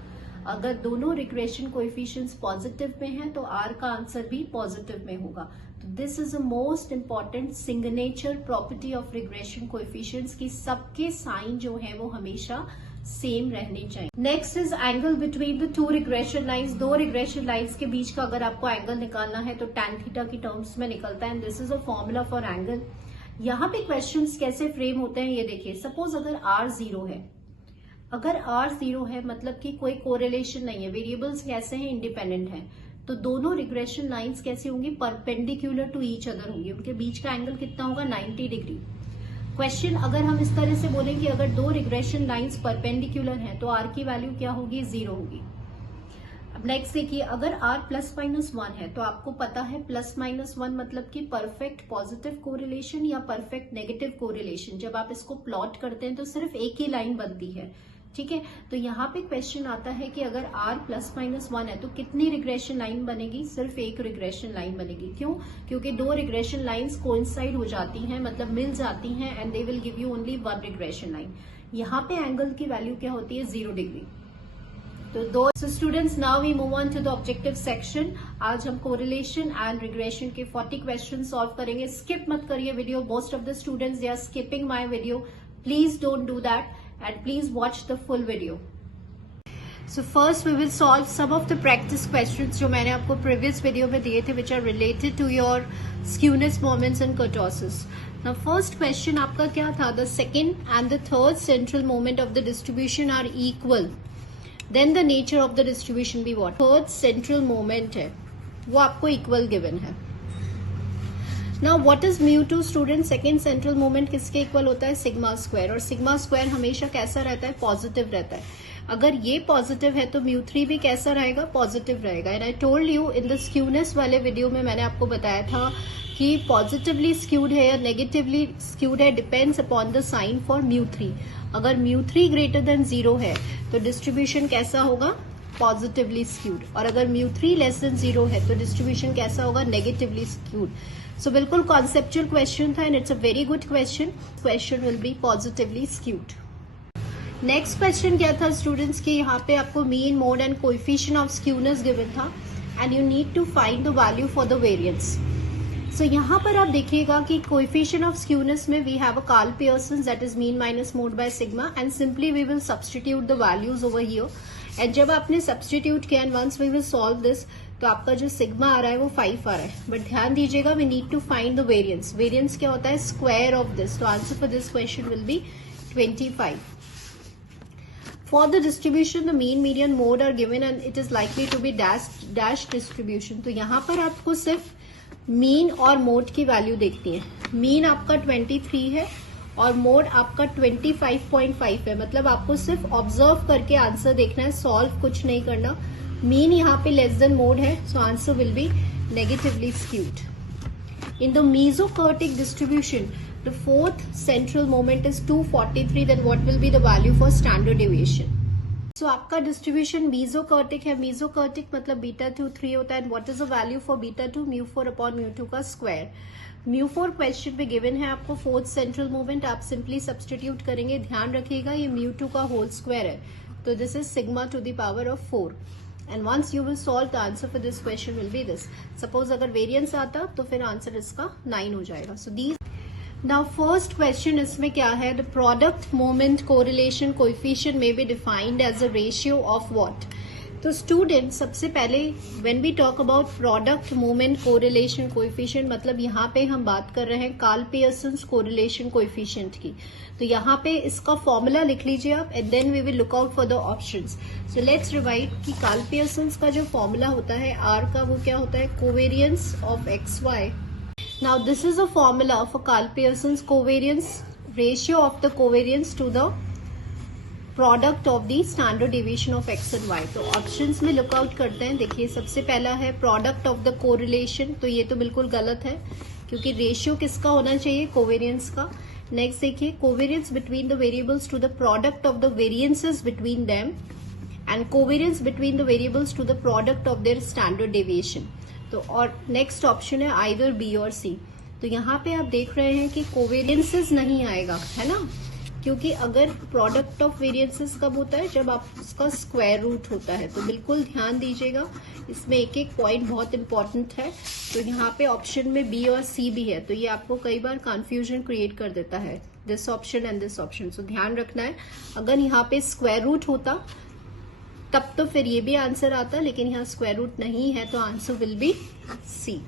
अगर दोनों रिग्रेशन कोएफिशिएंट्स पॉजिटिव में हैं तो आर का आंसर भी पॉजिटिव में होगा। तो this is the most important signature property of regression coefficients की सबके साइन जो है वो हमेशा सेम रहने चाहिए। Next is angle between the to regression lines. दो रिग्रेशन लाइंस के बीच का अगर आपको एंगल निकालना है तो tan थीटा की टर्म्स में निकलता है। This is a formula for angle. यहाँ पे क्वेश्चंस कैसे फ्रेम होते हैं ये देखिए। सपोज अगर r 0 है, अगर r 0 है मतलब कि कोई कोरिलेशन नहीं है, वेरिएबल्स कैसे हैं, इंडिपेंडेंट हैं, तो दोनों रिग्रेशन लाइंस कैसे होंगी, परपेंडिकुलर टू ईच अदर होंगी। उनके बीच का एंगल कितना होगा, 90 डिग्री। क्वेश्चन अगर हम इस तरह से बोलें कि अगर दो रिग्रेशन लाइंस परपेंडिकुलर हैं तो r की वैल्यू क्या होगी, 0 होगी। अब नेक्स्ट देखिए, अगर r प्लस माइनस 1 है तो आपको पता है प्लस माइनस 1 मतलब कि परफेक्ट पॉजिटिव कोरिलेशन या परफेक्ट नेगेटिव कोरिलेशन। जब आप इसको प्लॉट करते हैं तो सिर्फ एक ही लाइन बनती है, ठीक है। तो यहाँ पे क्वेश्चन आता है कि अगर r ±1 है तो कितनी रिग्रेशन लाइन बनेगी? सिर्फ एक रिग्रेशन लाइन बनेगी। क्यों? क्योंकि दो रिग्रेशन लाइंस कोइंसाइड हो जाती हैं, मतलब मिल जाती हैं, and they will give you only one regression line. यहाँ पे एंगल की वैल्यू क्या होती है? 0 डिग्री। तो दो students, now we move on to the objective section. आज हम कोरिलेशन एंड रिग्रेशन के 40 क्वेश्चन सॉल्व करेंगे। स्किप मत करिए video. Most of the students they are skipping my video. Please don't do that and please watch the full video. So first we will solve some of the practice questions जो मैंने आपको previous video में दिए थे, which are related to your skewness moments and kurtosis. Now first question आपका क्या था? The second and the third central moment of the distribution are equal. Then the nature of the distribution be what? Third central moment है वो आपको equal given है। Now what is mu2 student? Second central moment किसके equal होता है? Sigma square. और sigma square हमेशा कैसा रहता है? पॉजिटिव रहता है। अगर ये पॉजिटिव है तो mu3 भी कैसा रहेगा? पॉजिटिव रहेगा। And I told you in the skewness वाले वीडियो में मैंने आपको बताया था कि पॉजिटिवली स्क्यूड है या नेगेटिवली स्क्यूड है, depends upon the sign for mu3। अगर mu3 ग्रेटर देन 0 है तो डिस्ट्रीब्यूशन कैसा होगा? Positively skewed. और अगर mu3 लेस देन 0 है तो डिस्ट्रीब्यूशन कैसा होगा? Negatively skewed. सो बिल्कुल कॉन्सेप्चुअल क्वेश्चन था and it's a very good question. Question will be positively skewed. Next question क्या था स्टूडेंट्स की? यहाँ पे आपको mean, mode and coefficient of skewness given था and you need to find the value for the variance. So यहाँ पर आप देखिएगा कि कोएफिशिएंट ऑफ स्क्यूनेस में we have a Karl Pearson that is mean minus mode by sigma and simply we will substitute the values over here. And जब आपने substitute किया and once we will solve this, तो आपका जो sigma आ रहा है वो 5 आ रहा है। बट ध्यान दीजिएगा, we need to find the variance. Variance क्या होता है? Square of this. तो answer for this question will be 25। For the distribution the mean, median, mode are given and it is likely to be dash distribution. तो यहाँ पर आपको सिर्फ mean और मोड की वैल्यू देखती है। मीन आपका 23 है और मोड आपका 25.5 है। मतलब आपको सिर्फ ऑब्जर्व करके आंसर देखना है, सॉल्व कुछ नहीं करना। मीन यहाँ पे लेस देन मोड है, so answer will be negatively skewed. In the mesokurtic distribution the fourth central moment is 243, then what will be the value for standard deviation? So आपका distribution मेसोकर्टिक है। मेसोकर्टिक मतलब β2 3 होता है। And what is the value for β2? μ4 upon μ2 का square. μ4 question पे given है आपको fourth central moment. आप सिंपली सब्स्टिट्यूट करेंगे। ध्यान रखिएगा ये μ2 का होल स्क्वायर है, तो this is sigma two the power of 4। And once you will solve, the answer for this question will be this. Suppose अगर variance आता तो फिर आंसर इसका 9 हो जाएगा। So these now first question इसमें क्या है? The product moment correlation coefficient may be defined as a ratio of what? तो स्टूडेंट सबसे पहले when we talk about product moment correlation coefficient, मतलब यहाँ पे हम बात कर रहे हैं कार्ल पियर्सन्स कोरिलेशन कोएफिशिएंट की। तो यहाँ पे इसका फॉर्मूला लिख लीजिए आप and then we will look out for the options. So let's revise कि कार्ल पियर्सन्स का जो फॉर्मूला होता है आर का, वो क्या होता है? Covariance of X Y. Now this is a formula for Karl Pearson's covariance, ratio of the covariance to the product of the standard deviation of X and Y. तो ऑप्शंस में lookout करते हैं। देखिए सबसे पहला है प्रोडक्ट ऑफ द कोरिलेशन, तो ये तो बिल्कुल गलत है क्योंकि रेशियो किसका होना चाहिए? कोवेरियंस का। नेक्स्ट देखिए covariance between the variables to the product of the variances between them and covariance between the variables to the product of their standard deviation. तो और नेक्स्ट ऑप्शन है आइदर बी और C. तो यहाँ पे आप देख रहे हैं कि कोवेरियंसेस नहीं आएगा, है ना, क्योंकि अगर प्रोडक्ट ऑफ वेरिएंसेस कब होता है? जब आप उसका स्क्वायर रूट होता है। तो बिल्कुल ध्यान दीजिएगा, इसमें एक एक पॉइंट बहुत इंपॉर्टेंट है। तो यहाँ पे ऑप्शन में बी और सी भी है, तो ये आपको कई बार कंफ्यूजन क्रिएट कर देता है, this option and this option. So ध्यान रखना है, अगर यहाँ पे स्क्वायर रूट होता तब तो फिर ये भी आंसर आता, लेकिन यहाँ स्क्वायर रूट नहीं है तो answer will be C.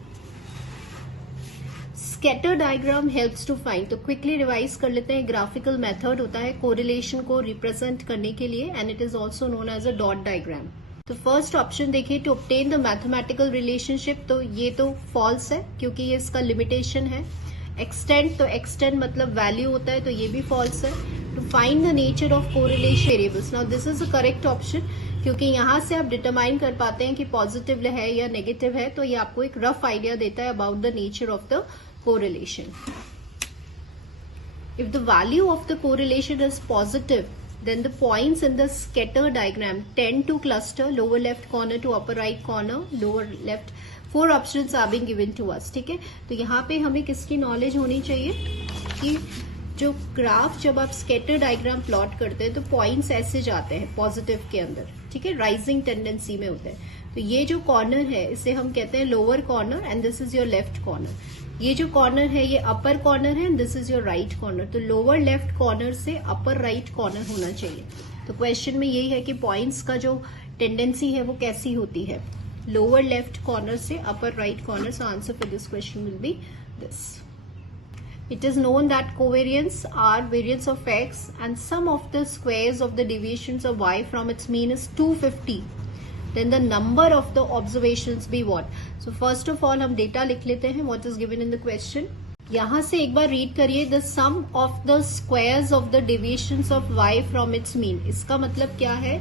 Scatter diagram helps to find, तो क्विकली रिवाइज कर लेते हैं। ग्राफिकल मेथड होता है कोरिलेशन को रिप्रेजेंट करने के लिए and it is also known as a dot diagram. तो फर्स्ट ऑप्शन देखिए to obtain the mathematical relationship, तो ये तो फॉल्स है क्योंकि ये इसका लिमिटेशन है। एक्सटेंड, तो एक्सटेंड मतलब वैल्यू होता है, तो ये भी फॉल्स है। To find the nature of correlation variables, now this is a correct option क्योंकि यहां से आप डिटरमाइन कर पाते हैं कि पॉजिटिव है या नेगेटिव है, तो ये आपको एक रफ आइडिया देता है about the nature of the correlation. If the value of the correlation is positive, Then the points in the scatter diagram tend to cluster lower left corner to upper right corner, lower left. 4 options are being given to us. ठीक है, तो यहाँ पे हमें किसकी knowledge होनी चाहिए कि जो ग्राफ जब आप स्केटर डायग्राम प्लॉट करते हैं तो पॉइंट्स ऐसे जाते हैं पॉजिटिव के अंदर, ठीक है, राइजिंग टेंडेंसी में होते हैं. तो ये जो कॉर्नर है इसे हम कहते हैं lower corner and this is your left corner. ये जो कॉर्नर है ये अपर कॉर्नर है and this is your right corner. तो लोअर लेफ्ट कॉर्नर से अपर राइट कॉर्नर होना चाहिए. तो क्वेश्चन में यही है कि पॉइंट्स का जो टेंडेंसी है वो कैसी होती है, लोअर लेफ्ट कॉर्नर से upper right corner. So answer for this question will be this. It is known that covariance are variance of x and sum of the squares of the deviations of y from its mean is 250. Then the number of the observations be what? So first of all हम data लिख लेते हैं what is given in the question. यहाँ से एक बार read करिए the sum of the squares of the deviations of y from its mean. इसका मतलब क्या है,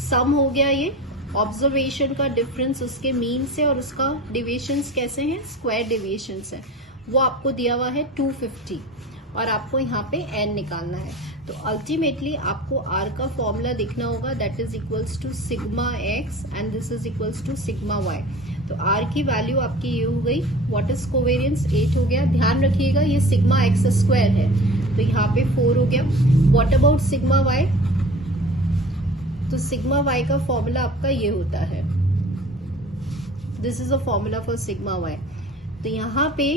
sum हो गया ये ऑब्जर्वेशन का डिफरेंस उसके मीन से और उसका डिविएशंस कैसे हैं, स्क्वायर डिविएशंस है, वो आपको दिया हुआ है 250 और आपको यहाँ पे n निकालना है. तो अल्टीमेटली आपको r का फॉर्मूला देखना होगा that is equals to sigma x and this is equals to sigma y. तो r की वैल्यू आपकी ये हो गई, व्हाट इज कोवेरियंस 8 हो गया. ध्यान रखिएगा ये सिग्मा x स्क्वायर है तो यहाँ पे 4 हो गया. What about sigma y? तो सिग्मा y का फॉर्मूला आपका ये होता है, this is a formula for sigma y. तो यहाँ पे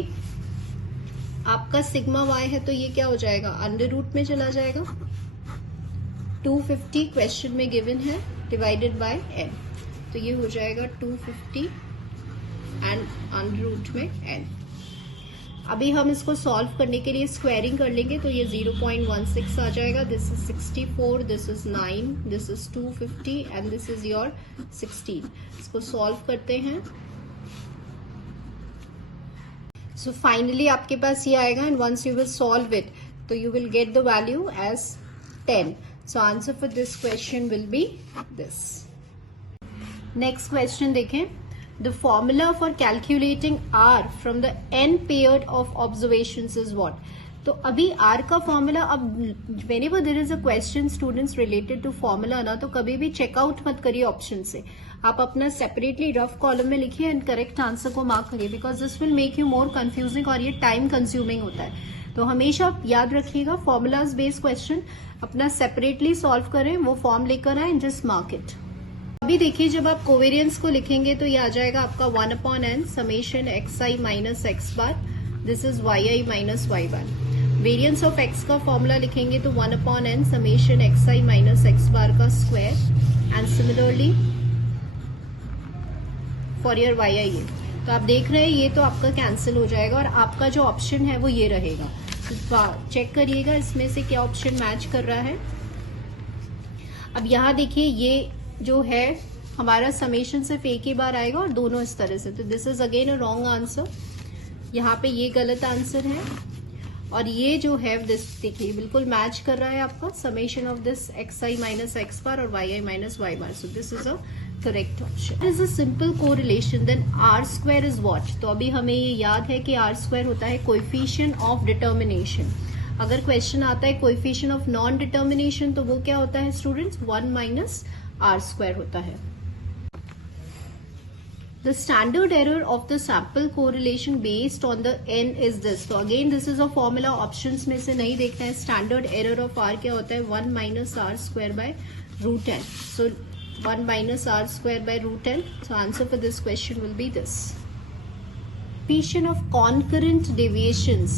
आपका सिग्मा y है तो ये क्या हो जाएगा, अंडर रूट में चला जाएगा. 250 क्वेश्चन में गिवन है डिवाइडेड बाय n, तो ये हो जाएगा 250 एंड अंडर रूट में n. अभी हम इसको सॉल्व करने के लिए स्क्वायरिंग कर लेंगे तो ये 0.16 आ जाएगा. This is 64, this is 9, this is 250 and this is your 16. इसको सॉल्व करते हैं. सो फाइनली आपके पास ये आएगा and once you will solve it तो you will get the value as 10. So answer for this question will be this. Next question देखें. The formula for calculating R from the n pair of observations is what? तो अभी R का formula, अब whenever there is a question students related to formula ना, तो कभी भी checkout मत करिए ऑप्शन से, आप अपना सेपरेटली रफ कॉलम में लिखिए एंड करेक्ट आंसर को मार्क करिए because this will make you more confusing और ये टाइम कंज्यूमिंग होता है. तो हमेशा याद रखिएगा फॉर्मूलाज बेस्ड क्वेश्चन अपना सेपरेटली सॉल्व करें, वो फॉर्म लेकर आए एंड जस्ट मार्क इट. अभी देखिए जब आप कोवेरियंस को लिखेंगे तो ये आ जाएगा आपका 1/n summation xi minus x bar, this is yi minus y bar. Variance of x का फॉर्मूला लिखेंगे तो 1/n summation xi minus x बार का square and similarly for your yi. तो आप देख रहे हैं ये तो आपका कैंसिल हो जाएगा और आपका जो ऑप्शन है वो ये रहेगा. तो चेक करिएगा इसमें से क्या ऑप्शन मैच कर रहा है. अब यहाँ देखिए ये जो है हमारा समेशन सिर्फ एक ही बार आएगा और दोनों इस तरह से, तो this is again a wrong answer. यहाँ पे ये गलत आंसर है और ये जो है दिस देखिए बिल्कुल मैच कर रहा है आपका summation of this xi minus x bar और yi minus y bar. So this is a correct option. Is a simple correlation then R square is what? तो अभी हमें ये याद है कि आर स्क्वायर होता है कोएफिशिएंट ऑफ डिटर्मिनेशन. अगर क्वेश्चन आता है कोएफिशिएंट ऑफ नॉन डिटर्मिनेशन तो वो क्या होता है स्टूडेंट्स, 1 माइनस आर स्क्वायर होता है. The standard error of the sample correlation based on the n is this. तो again this is a formula, options में से नहीं देखना है. standard error of r क्या होता है, 1 minus r square by root n. So 1 minus r square by root n. So answer for this question will be this. Coefficient of concurrent deviations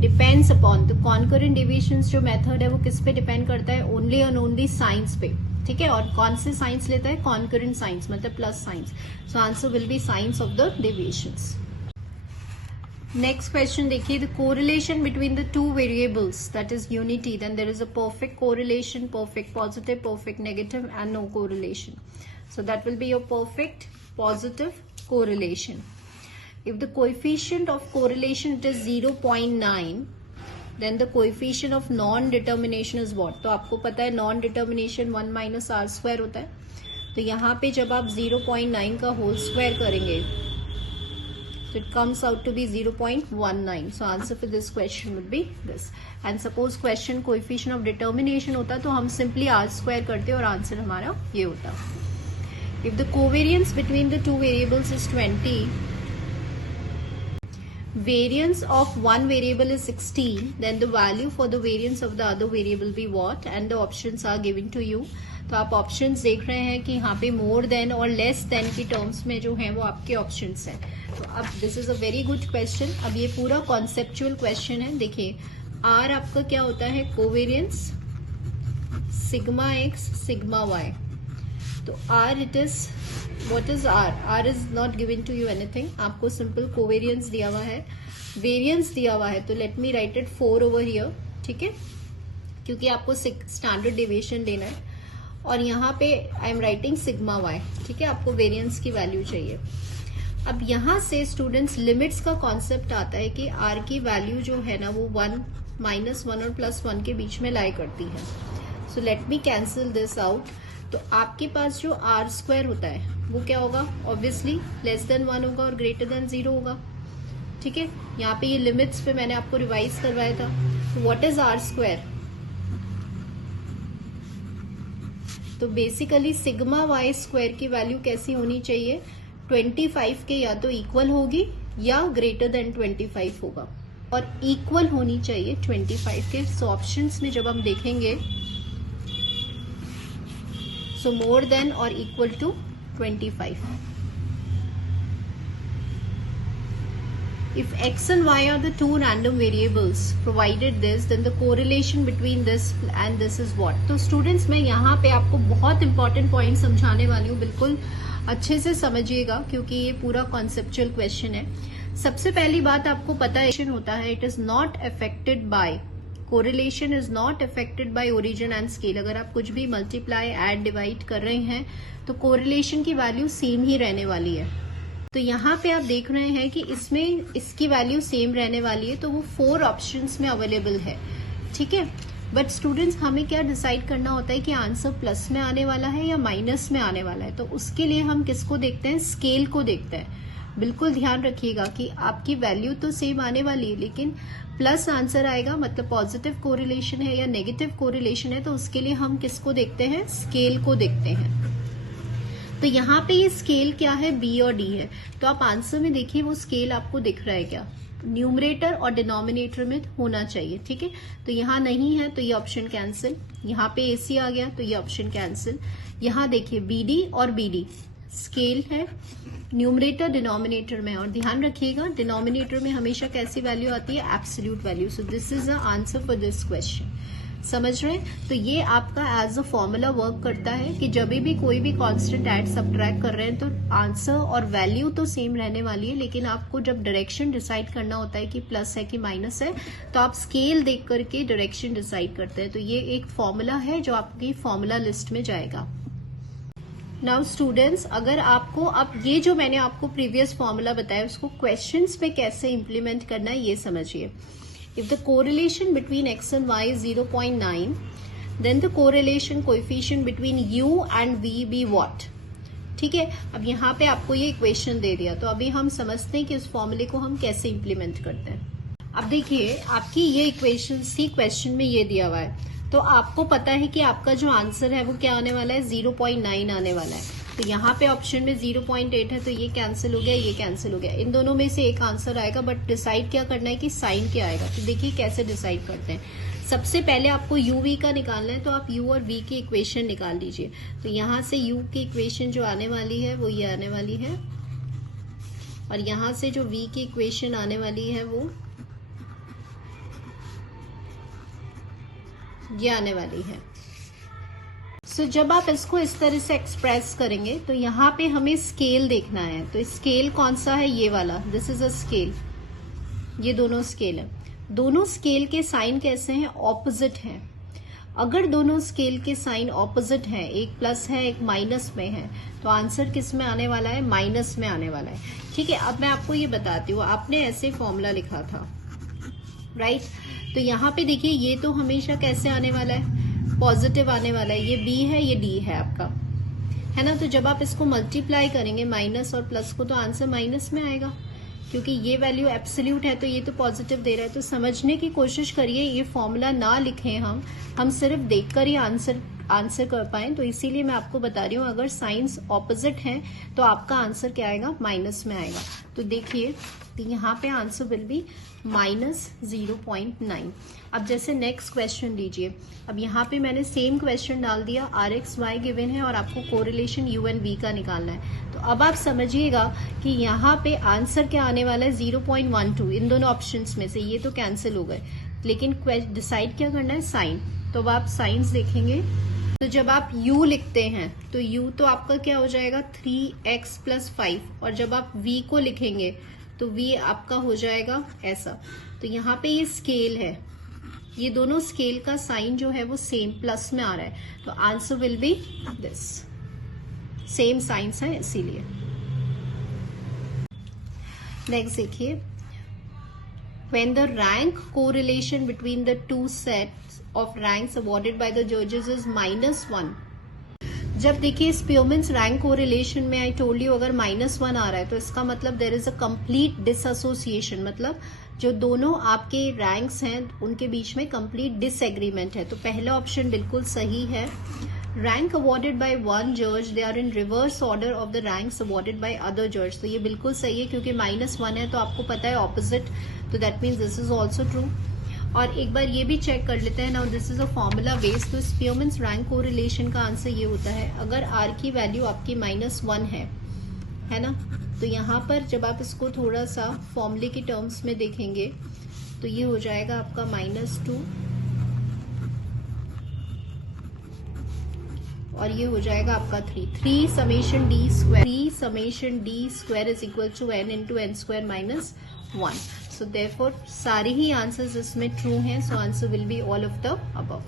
depends upon, the concurrent deviations जो method है वो किस पे depend करता है, only and only science पे. ठीक है, और कौन से साइंस लेता है, कॉन्करेंट साइंस मतलब plus signs. So answer will be signs of the deviations. Next question देखिए. The correlation between the two variables that is unity, then there is a perfect correlation, perfect positive, perfect negative and no correlation. So that will be your perfect positive correlation. If the coefficient of correlation it is 0.9 then the coefficient of non determination is what? तो आपको पता है non determination 1 minus r square होता है. तो यहाँ पे जब आप 0.9 का होल स्क्वायर करेंगे So it comes out to be 0.19. So answer for this question would be this. And suppose question coefficient of determination होता तो हम simply r square करते और आंसर हमारा ये होता. If the covariance between the two variables is 20, variance of one variable is 16, then the value for the variance of the other variable will be what? And the options are given to you. तो आप options देख रहे हैं कि यहाँ पे more than और less than की टर्म्स में जो है वो आपके ऑप्शंस हैं. तो अब this is a very good question. अब ये पूरा कॉन्सेप्चुअल क्वेश्चन है. देखिए आर आपका क्या होता है? Covariance sigma X sigma Y. तो R it is what is R? R is not given to you anything. आपको सिंपल कोवेरियंस दिया हुआ है, वेरियंस दिया हुआ है. तो let me write it 4 over here. ठीक है, क्योंकि आपको स्टैंडर्ड डेविएशन लेना है. और यहाँ पे I am writing sigma Y. ठीक है, आपको वेरिएंस की वैल्यू चाहिए. अब यहाँ से स्टूडेंट्स लिमिट्स का कॉन्सेप्ट आता है कि आर की वैल्यू जो है ना वो 1, -1 और +1 के बीच में लाई करती है. So let me cancel this out. तो आपके पास जो आर स्क्वायर होता है वो क्या होगा? ऑब्वियसली लेस देन 1 होगा और ग्रेटर देन 0 होगा. ठीक है, यहाँ पे ये लिमिट्स पे मैंने आपको रिवाइज करवाया था. तो व्हाट इज आर स्क्वायर? तो बेसिकली सिग्मा वाई स्क्वायर की वैल्यू कैसी होनी चाहिए? 25 के या तो इक्वल होगी या ग्रेटर देन 25 होगा, और इक्वल होनी चाहिए 25 के. सो ऑप्शंस में जब हम देखेंगे सो मोर देन और equal to 25. If x and y are the two random variables provided this, then the correlation between this and this is what? तो स्टूडेंट्स मैं यहाँ पे आपको बहुत इंपॉर्टेंट पॉइंट समझाने वाली हूँ. बिल्कुल अच्छे से समझिएगा क्योंकि ये पूरा कॉन्सेप्चुअल क्वेश्चन है. सबसे पहली बात आपको पता होता है it is not affected by correlation, is not affected by origin and scale. अगर आप कुछ भी मल्टीप्लाई ऐड डिवाइड कर रहे हैं तो कोरिलेशन की वैल्यू सेम ही रहने वाली है. तो यहाँ पे आप देख रहे हैं कि इसमें इसकी वैल्यू सेम रहने वाली है. तो वो 4 ऑप्शंस में अवेलेबल है. ठीक है, बट स्टूडेंट्स हमें क्या डिसाइड करना होता है कि आंसर प्लस में आने वाला है या माइनस में आने वाला है. तो उसके लिए हम किसको देखते हैं? स्केल को देखते हैं. बिल्कुल ध्यान रखिएगा कि आपकी वैल्यू तो सेम आने वाली है, लेकिन प्लस आंसर आएगा मतलब पॉजिटिव कोरिलेशन है या नेगेटिव कोरिलेशन है. तो उसके लिए हम किसको देखते हैं? स्केल को देखते हैं. तो यहाँ पे ये स्केल क्या है? बी और डी है. तो आप आंसर में देखिए वो स्केल आपको दिख रहा है क्या? न्यूमरेटर और डिनोमिनेटर में होना चाहिए. ठीक है, तो यहाँ नहीं है तो ये ऑप्शन कैंसिल. यहाँ पे एसी आ गया तो ये ऑप्शन कैंसिल. यहाँ देखिए बीडी और बीडी स्केल है, न्यूमरेटर डिनोमिनेटर में. और ध्यान रखिएगा डिनोमिनेटर में हमेशा कैसी वैल्यू आती है? Absolute value. So this is the answer for this question. समझ रहे हैं? तो ये आपका एज अ फॉर्मूला वर्क करता है कि जब भी कोई भी कांस्टेंट ऐड सब्ट्रैक्ट कर रहे हैं तो आंसर और वैल्यू तो सेम रहने वाली है, लेकिन आपको जब डायरेक्शन डिसाइड करना होता है कि प्लस है कि माइनस है तो आप स्केल देख करके डायरेक्शन डिसाइड करते हैं. तो ये एक फॉर्मूला है जो आपकी फॉर्मूला लिस्ट में जाएगा. नाउ स्टूडेंट्स, अगर आपको अब ये जो मैंने आपको प्रीवियस फॉर्मूला बताया उसको क्वेश्चंस में कैसे इंप्लीमेंट करना है ये समझिए. If the correlation between x and y is 0.9, then the correlation coefficient between u and v be what? ठीक है, अब यहाँ पे आपको ये इक्वेशन दे दिया. तो अभी हम समझते हैं कि उस फॉर्मूले को हम कैसे इंप्लीमेंट करते हैं. अब देखिए आपकी ये इक्वेशन सी क्वेश्चन में ये दिया हुआ है. तो आपको पता है कि आपका जो आंसर है वो क्या आने वाला है? 0.9 आने वाला है. तो यहाँ पे ऑप्शन में 0.8 है तो ये कैंसिल हो गया, ये कैंसिल हो गया. इन दोनों में से एक आंसर आएगा, बट डिसाइड क्या करना है कि साइन क्या आएगा. तो देखिए कैसे डिसाइड करते हैं. सबसे पहले आपको u v का निकालना है, तो आप u और v की इक्वेशन निकाल लीजिए. तो यहाँ से u की इक्वेशन जो आने वाली है वो ये आने वाली है, और यहाँ से जो v की इक्वेशन आने वाली है वो ये आने वाली है. सो जब आप इसको इस तरह से एक्सप्रेस करेंगे तो यहाँ पे हमें स्केल देखना है. तो स्केल कौन सा है? ये वाला. This is a scale. ये दोनों स्केल है. दोनों स्केल के साइन कैसे हैं? ऑपोजिट हैं. अगर दोनों स्केल के साइन ऑपोजिट हैं, एक प्लस है एक माइनस में है, तो आंसर किस में आने वाला है? माइनस में आने वाला है. ठीक है, अब मैं आपको ये बताती हूँ. आपने ऐसे फॉर्मूला लिखा था, राइट? तो यहाँ पे देखिए ये तो हमेशा कैसे आने वाला है? पॉजिटिव आने वाला है. ये b है, ये d है आपका, है ना? तो जब आप इसको मल्टीप्लाई करेंगे माइनस और प्लस को तो आंसर माइनस में आएगा. क्योंकि ये वैल्यू एब्सोल्यूट है तो ये तो पॉजिटिव दे रहा है। तो समझने की कोशिश करिए, ये फॉर्मूला ना लिखें हम सिर्फ देखकर ही आंसर कर पाए। तो इसीलिए मैं आपको बता रही हूँ, अगर साइंस ऑपोजिट है तो आपका आंसर क्या आएगा, माइनस में आएगा। तो देखिए यहाँ पे आंसर विल बी -0.9। अब जैसे नेक्स्ट क्वेश्चन लीजिए। अब यहाँ पे मैंने सेम क्वेश्चन डाल दिया, RX Y गिवन है और आपको कोरिलेशन U एंड V का निकालना है। तो अब आप समझिएगा कि यहाँ पे आंसर क्या आने वाला है, 0.12 इन दोनों ऑप्शंस में से। ये तो कैंसिल हो गए, लेकिन डिसाइड क्या करना है, साइन। तो अब आप साइंस देखेंगे, तो जब आप u लिखते हैं तो u तो आपका क्या हो जाएगा 3x + 5, और जब आप v को लिखेंगे तो v आपका हो जाएगा ऐसा। तो यहाँ पे ये स्केल है, ये दोनों स्केल का साइन जो है वो सेम प्लस में आ रहा है। तो answer will be this, same science है इसीलिए। नेक्स्ट देखिए, when the rank correlation between the two sets of ranks awarded by the judges is -1। जब देखिए स्पीयरमैन्स रैंक कोरिलेशन में आई टोल्ड यू अगर -1 आ रहा है तो इसका मतलब there is a complete dissociation, मतलब जो दोनों आपके रैंक्स हैं उनके बीच में कंप्लीट डिसएग्रीमेंट है। तो पहला ऑप्शन बिल्कुल सही है। रैंक अवॉर्डेड बाय वन जज, they are in reverse order of the ranks awarded by other जज। तो ये बिल्कुल सही है क्योंकि -1 है तो आपको पता है ऑपोजिट, तो that means this is also true. और एक बार ये भी चेक कर लेते हैं, now this is a formula based. तो स्पीयरमैन्स रैंक कोरिलेशन का आंसर ये होता है, अगर R की वैल्यू आपकी -1 है ना, तो यहाँ पर जब आप इसको थोड़ा सा फॉर्मूले के टर्म्स में देखेंगे तो ये हो जाएगा आपका -2 और ये हो जाएगा आपका 3 summation D square is equal to n into n² - 1। So therefore सारे ही आंसर्स इसमें ट्रू हैं। So answer will be all of the above.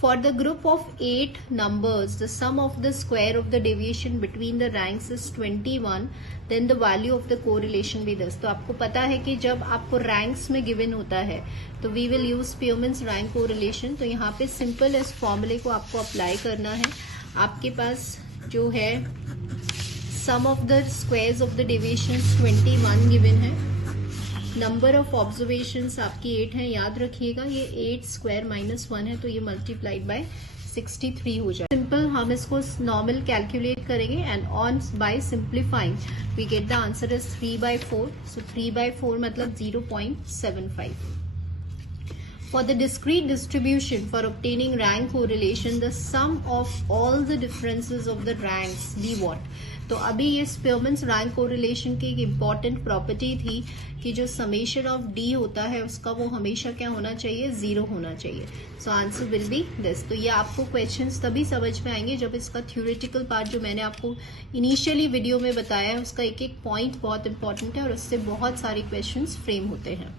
For the group of 8 numbers, the sum of the square of the deviation between the ranks is 21, then the value of the correlation be this। तो आपको पता है कि जब आपको ranks में given होता है तो we will use Spearman's rank correlation। तो यहाँ पे सिंपल इस फॉर्मूले को आपको अप्लाई करना है। आपके पास जो है sum of the squares of the deviations 21 given है, नंबर ऑफ ऑब्जर्वेशंस आपकी 8 है, याद रखिएगा ये 8² - 1 है तो ये मल्टीप्लाइड बाय 63 हो जाए। सिंपल हम इसको नॉर्मल कैलकुलेट करेंगे and on by simplifying we get the answer is 3/4। So 3/4 मतलब 0.75। For the discrete distribution for obtaining rank correlation, the sum of all the differences of the ranks be what? तो अभी ये स्पीयरमैन्स rank correlation की एक important property थी कि जो summation of D होता है उसका वो हमेशा क्या होना चाहिए, 0 होना चाहिए। सो आंसर विल बी दिस। तो ये आपको क्वेश्चंस तभी समझ में आएंगे जब इसका थ्योरेटिकल पार्ट जो मैंने आपको इनिशियली वीडियो में बताया है उसका एक एक पॉइंट बहुत इंपॉर्टेंट है और उससे बहुत सारे क्वेश्चंस फ्रेम होते हैं।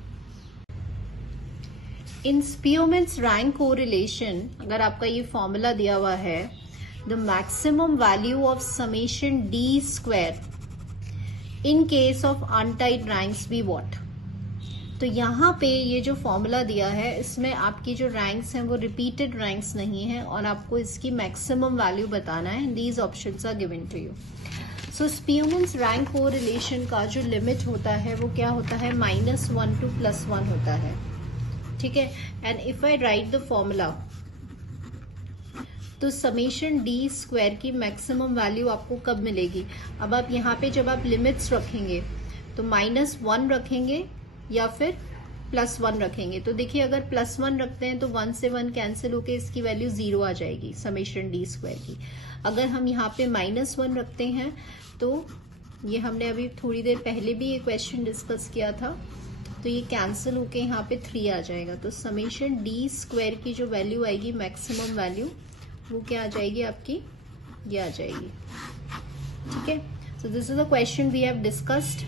इन स्पीयरमैन्स रैंक कोरिलेशन अगर आपका ये फॉर्मूला दिया हुआ है, the maximum value of summation d square in case of untied ranks be what? तो यहाँ पे ये जो फॉर्मूला दिया है इसमें आपकी जो रैंक्स हैं वो रिपीटेड रैंक्स नहीं है और आपको इसकी मैक्सिमम वैल्यू बताना है। These options are given to you. So Spearman's rank correlation का जो लिमिट होता है वो क्या होता है, -1 to +1 होता है, ठीक है। And if I right the formula तो समेशन डी स्क्वायर की मैक्सिमम वैल्यू आपको कब मिलेगी। अब आप यहाँ पे जब आप लिमिट्स रखेंगे तो -1 रखेंगे या फिर +1 रखेंगे। तो देखिए अगर +1 रखते हैं तो 1 से 1 कैंसिल होके इसकी वैल्यू 0 आ जाएगी समेशन डी स्क्वायर की। अगर हम यहाँ पे -1 रखते हैं तो ये हमने अभी थोड़ी देर पहले भी ये क्वेश्चन डिस्कस किया था, तो ये कैंसिल होके यहाँ पे 3 आ जाएगा। तो समेशन डी स्क्वायर की जो वैल्यू आएगी मैक्सिमम वैल्यू वो क्या आ जाएगी आपकी, ये आ जाएगी, ठीक है। So this is the question we have discussed.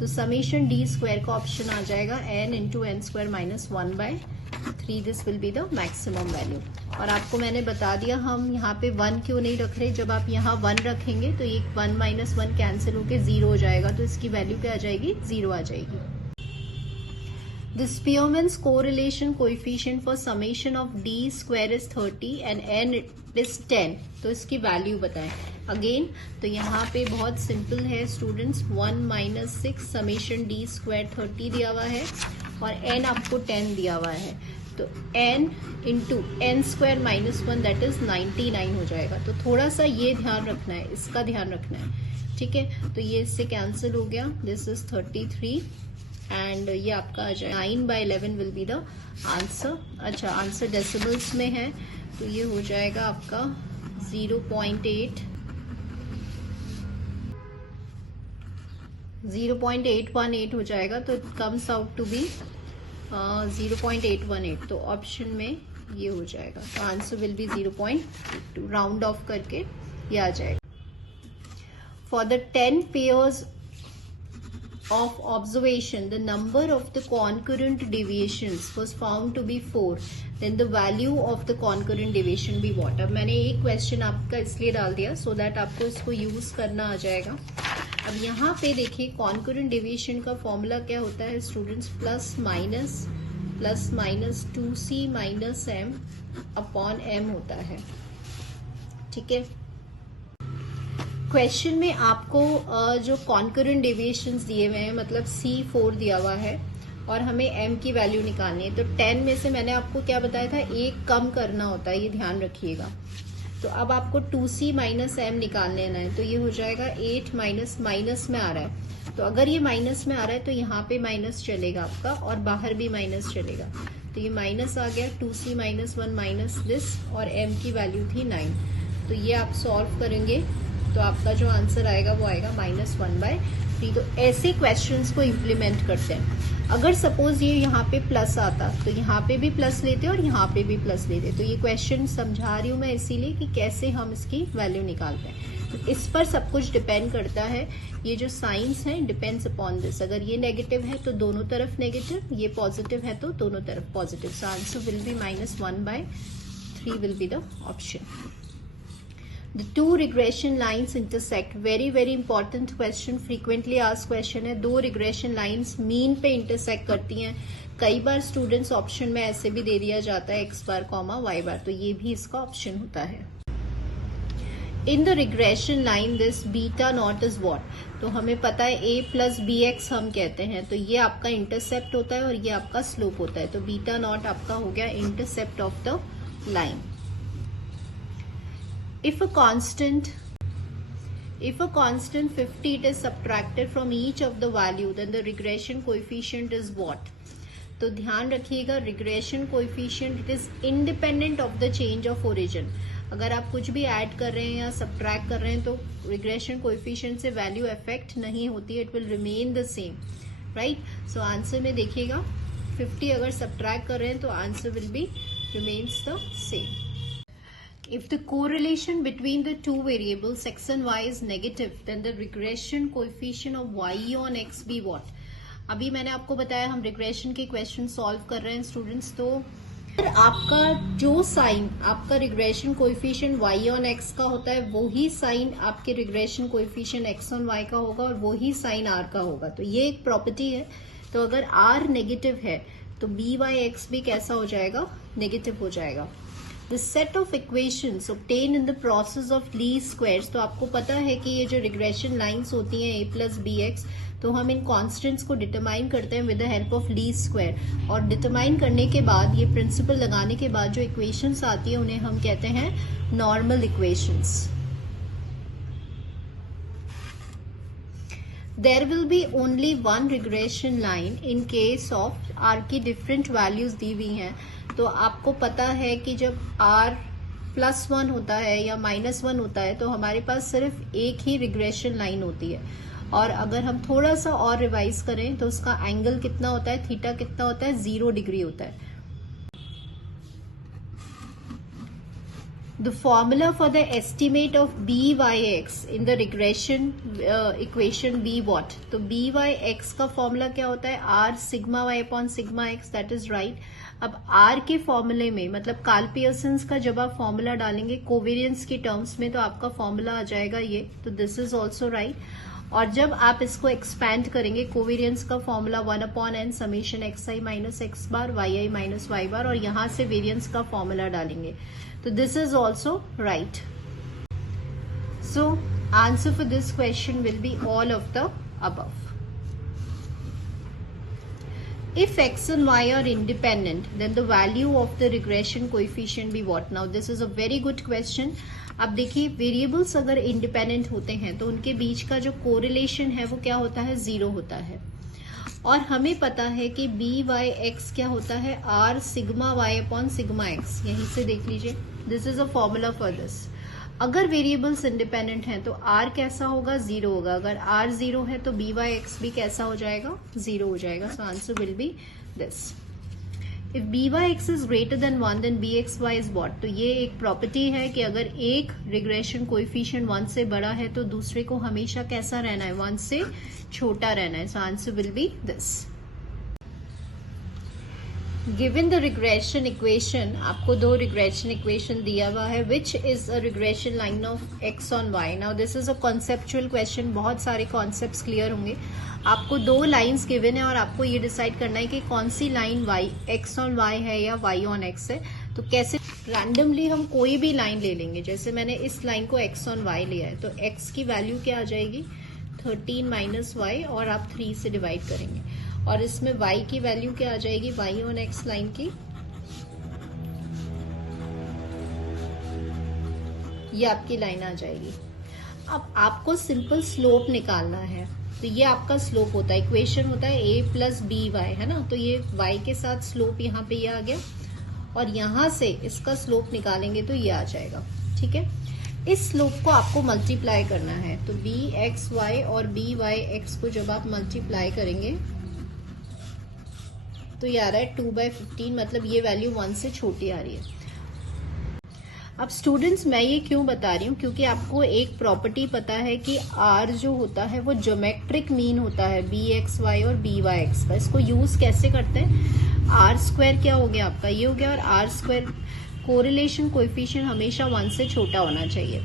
तो समेशन डी स्क्वायर का ऑप्शन आ जाएगा n into n² - 1/3। This will be the maximum value. और आपको मैंने बता दिया हम यहाँ पे 1 क्यों नहीं रख रहे, जब आप यहाँ 1 रखेंगे तो ये 1 - 1 कैंसिल होके 0 हो जाएगा तो इसकी वैल्यू क्या आ जाएगी, 0 आ जाएगी। The Spearman's correlation coefficient for summation of d square is 30 and n is 10. तो इसकी वैल्यू बताएं. अगेन तो यहाँ पे बहुत सिंपल है students. 1 minus 6 summation D square 30 दिया हुआ है और n आपको 10 दिया हुआ है. तो n into N square minus 1 that is 99 हो जाएगा. तो थोड़ा सा ये ध्यान रखना है, इसका ध्यान रखना है. ठीक है, तो ये इससे कैंसिल हो गया. दिस इज 33 एंड ये आपका आ जाए 9/11 विल बी द आंसर. अच्छा, आंसर डेसिमल्स में है तो ये हो जाएगा आपका 0.818 हो जाएगा. तो it comes out to be 0.818. तो ऑप्शन में ये हो जाएगा. तो answer will be 0.2. Round off करके ये आ जाएगा. For the 10 pairs of observation, the number of the concurrent deviations was found to be 4. Then the value of the concurrent deviation be what? अब मैंने एक क्वेश्चन आपका इसलिए डाल दिया सो दैट आपको इसको यूज करना आ जाएगा. अब यहाँ पे देखिए concurrent deviation का फॉर्मूला क्या होता है students. Plus minus 2c minus m upon m होता है. ठीक है, क्वेश्चन में आपको जो कॉन्करेंट डेविएशंस दिए हुए हैं मतलब C4 दिया हुआ है और हमें M की वैल्यू निकालनी है. तो 10 में से मैंने आपको क्या बताया था, एक कम करना होता है, ये ध्यान रखिएगा. तो अब आपको 2C माइनस M निकाल लेना है. तो ये हो जाएगा 8 माइनस में आ रहा है. तो अगर ये माइनस में आ रहा है तो यहाँ पे माइनस चलेगा आपका और बाहर भी माइनस चलेगा. तो ये माइनस आ गया. 2C माइनस 1 माइनस दिस और M की वैल्यू थी 9. तो ये आप सॉल्व करेंगे तो आपका जो आंसर आएगा वो आएगा -1/3. तो ऐसे क्वेश्चंस को इम्प्लीमेंट करते हैं. अगर सपोज ये यहाँ पे प्लस आता तो यहाँ पे भी प्लस लेते और यहाँ पे भी प्लस लेते. तो ये क्वेश्चन समझा रही हूँ मैं इसीलिए कि कैसे हम इसकी वैल्यू निकालते हैं. तो इस पर सब कुछ डिपेंड करता है. ये जो साइंस है डिपेंड्स अपॉन दिस. अगर ये नेगेटिव है तो दोनों तरफ नेगेटिव, ये पॉजिटिव है तो दोनों तरफ positive. So answer will B -1/3 will be the option. The two regression lines intersect. Very very important question, frequently asked question है. दो regression lines मीन पे intersect करती हैं. कई बार स्टूडेंट्स ऑप्शन में ऐसे भी दे दिया जाता है x बार कॉमा y बार. तो ये भी इसका ऑप्शन होता है. In the regression line this beta naught is what? तो हमें पता है a plus bx हम कहते हैं. तो ये आपका इंटरसेप्ट होता है और ये आपका स्लोप होता है. तो बीटा नॉट आपका हो गया intercept of the line. If a constant 50 it is subtracted from each of the value, then the regression coefficient is what? तो ध्यान रखिएगा, regression coefficient it is independent of the change of origin. अगर आप कुछ भी add कर रहे हैं या subtract कर रहे हैं तो regression coefficient से value affect नहीं होती, it will remain the same, right? So answer में देखिएगा 50 अगर subtract कर रहे हैं तो answer will be remains the same. If the correlation between the two variables x and y is negative, then the regression coefficient of y on x be what? अभी मैंने आपको बताया हम regression के question solve कर रहे हैं students. तो आपका जो साइन आपका regression coefficient y on x का होता है वही साइन आपके regression coefficient x on y का होगा और वही साइन r का होगा. तो ये एक प्रॉपर्टी है. तो अगर r नेगेटिव है तो b by x भी कैसा हो जाएगा, नेगेटिव हो जाएगा. The set of equations obtained in the process of least squares. तो आपको पता है कि ये जो regression lines होती हैं a plus bx, तो हम इन constants को determine करते हैं with the help of least square. और determine करने के बाद ये principle लगाने के बाद जो equations आती है उन्हें हम कहते हैं normal equations. There will be only one regression line in case of r की different values दी हुई हैं. तो आपको पता है कि जब r +1 होता है या -1 होता है तो हमारे पास सिर्फ एक ही रिग्रेशन लाइन होती है. और अगर हम थोड़ा सा और रिवाइज करें तो उसका एंगल कितना होता है, थीटा कितना होता है, 0 डिग्री होता है. The formula for the estimate of byx in the regression equation be what? तो byx का फॉर्मूला क्या होता है, r sigma y upon sigma x. That is right. अब r के फॉर्मूले में मतलब कार्ल पियर्सन्स का जब आप फॉर्मूला डालेंगे कोवेरियंस की टर्म्स में तो आपका फॉर्मूला आ जाएगा ये. तो दिस इज ऑल्सो राइट. और जब आप इसको एक्सपैंड करेंगे कोवेरियंस का formula 1/n summation xi minus x बार yi माइनस y बार, और यहां से वेरियंस का फॉर्मूला डालेंगे, तो this is also right. So answer for this question will be all of the above. If x and y are independent, then the value of the regression coefficient be what? Now this is a very good question. अब देखिए variables अगर independent होते हैं तो उनके बीच का जो correlation है वो क्या होता है, जीरो होता है. और हमें पता है कि बी वाई एक्स क्या होता है, are sigma Y upon sigma x. यहीं से देख लीजिए, this is a formula for this. अगर वेरिएबल्स इंडिपेंडेंट हैं तो आर कैसा होगा, जीरो होगा. अगर आर जीरो है तो बी वाई एक्स भी कैसा हो जाएगा, जीरो हो जाएगा. So answer will be this. If b Y x is greater than 1 then b x Y is what. तो ये एक प्रॉपर्टी है कि अगर एक रिग्रेशन कोएफिशिएंट 1 से बड़ा है तो दूसरे को हमेशा कैसा रहना है, 1 से छोटा रहना है. So answer will be this. Given the regression equation, आपको दो रिग्रेशन इक्वेशन दिया हुआ है, which is a regression line of x on y. Now this is a conceptual question, बहुत सारे कॉन्सेप्ट्स क्लियर होंगे. आपको दो लाइंस गिवन है और आपको ये डिसाइड करना है कि कौन सी line Y X on Y है या वाई ऑन एक्स है. तो कैसे, रैंडमली हम कोई भी लाइन ले लेंगे. जैसे मैंने इस लाइन को एक्स ऑन वाई लिया है, तो एक्स की वैल्यू क्या आ जाएगी, 13 माइनस वाई, और आप 3 से डिवाइड करेंगे. और इसमें y की वैल्यू क्या आ जाएगी, y ऑन x लाइन की, ये आपकी लाइन आ जाएगी. अब आपको सिंपल स्लोप निकालना है, तो ये आपका स्लोप होता है, इक्वेशन होता है a प्लस बी वाई, है ना. तो ये y के साथ स्लोप यहाँ पे ये आ गया, और यहां से इसका स्लोप निकालेंगे तो ये आ जाएगा. ठीक है, इस स्लोप को आपको मल्टीप्लाई करना है. तो बी एक्स वाई और बी वाई एक्स को जब आप मल्टीप्लाई करेंगे तो ये आ रहा है 2/15, मतलब ये वैल्यू 1 से छोटी आ रही है. अब स्टूडेंट्स मैं ये क्यों बता रही हूँ, क्योंकि आपको एक प्रॉपर्टी पता है कि r जो होता है वो ज्योमेट्रिक मीन होता है बी एक्स वाई और बी वाई एक्स का. इसको यूज कैसे करते हैं, आर स्क्वायर क्या हो गया आपका, ये हो गया, और आर स्क्वायर कोरिलेशन कोएफिशिएंट हमेशा 1 से छोटा होना चाहिए.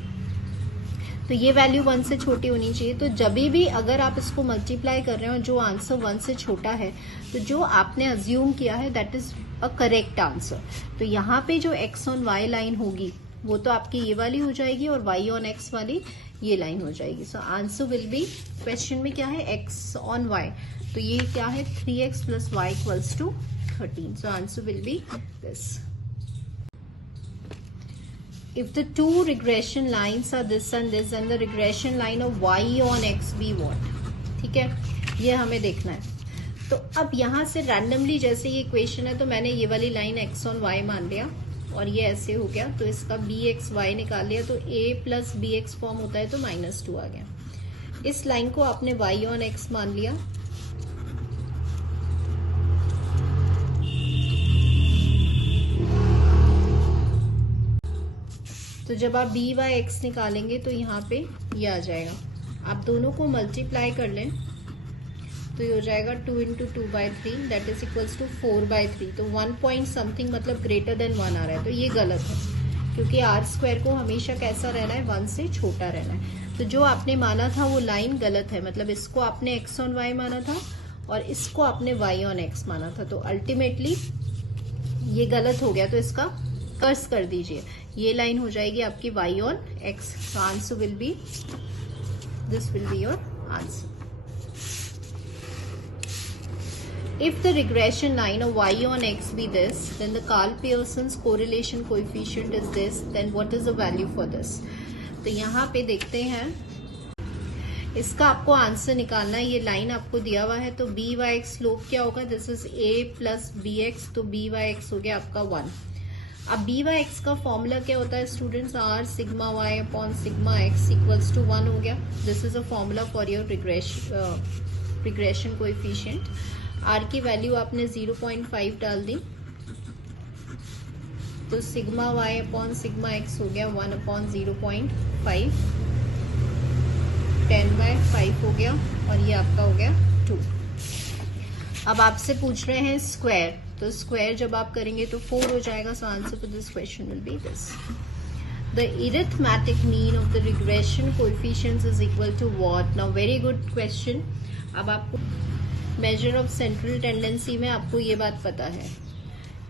तो ये वैल्यू 1 से छोटी होनी चाहिए. तो जब भी अगर आप इसको मल्टीप्लाई कर रहे हो जो आंसर 1 से छोटा है, तो जो आपने अज्यूम किया है that is a correct answer. तो यहाँ पे जो x ऑन y लाइन होगी वो तो आपकी ये वाली हो जाएगी, और y ऑन x वाली ये लाइन हो जाएगी. सो आंसर विल बी, क्वेश्चन में क्या है, x ऑन y, तो ये क्या है 3x plus y equals to 13. So answer will be this. If the two regression lines are this and this, then the regression line of y on x be what? ठीक है, ये हमें देखना है. तो अब यहाँ से रैंडमली जैसे ये इक्वेशन है, तो मैंने ये वाली लाइन x on y मान लिया और ये ऐसे हो गया, तो इसका bxy निकाल लिया, तो a प्लस bx फॉर्म होता है तो -2 आ गया. इस लाइन को आपने y on x मान लिया, तो जब आप बी वाई एक्स निकालेंगे तो यहाँ पे ये आ जाएगा. आप दोनों को मल्टीप्लाई कर लें तो ये हो जाएगा 2 × 2/3 दैट इज इक्वल्स टू 4/3. तो 1 पॉइंट समथिंग मतलब ग्रेटर देन 1 आ रहा है, तो ये गलत है, क्योंकि आर स्क्वायर को हमेशा कैसा रहना है, 1 से छोटा रहना है. तो जो आपने माना था वो लाइन गलत है, मतलब इसको आपने एक्स ऑन वाई माना था और इसको आपने वाई ऑन एक्स माना था. तो अल्टीमेटली ये गलत हो गया, तो इसका कर्स कर दीजिए. ये लाइन हो जाएगी आपकी y ऑन x. तो answer will be, this will be your answer. If the regression line of y on x be this, then the Karl-Pearson's correlation coefficient is this, then what is the value for this? तो यहाँ पे देखते हैं, इसका आपको answer निकालना है. ये लाइन आपको दिया हुआ है, तो बी वाई एक्स स्लोप क्या होगा, this is a plus b x, तो बी वाई एक्स हो गया आपका 1. अब बी वाई एक्स का फॉर्मूला क्या होता है students, r sigma Y upon sigma x equals to 1 हो गया. This is a formula for your regression coefficient. R की वैल्यू आपने 0.5 डाल दी, तो sigma Y upon sigma x हो गया 1/0.5, 10/5 हो गया, और ये आपका हो गया 2. अब आपसे पूछ रहे हैं स्क्वायर, तो स्क्वायर जब आप करेंगे तो 4 हो जाएगा. So answer for this question will be this. The arithmetic mean of the regression coefficients is equal to what? Now very good question. अब आपको measure of central tendency में आपको ये बात पता है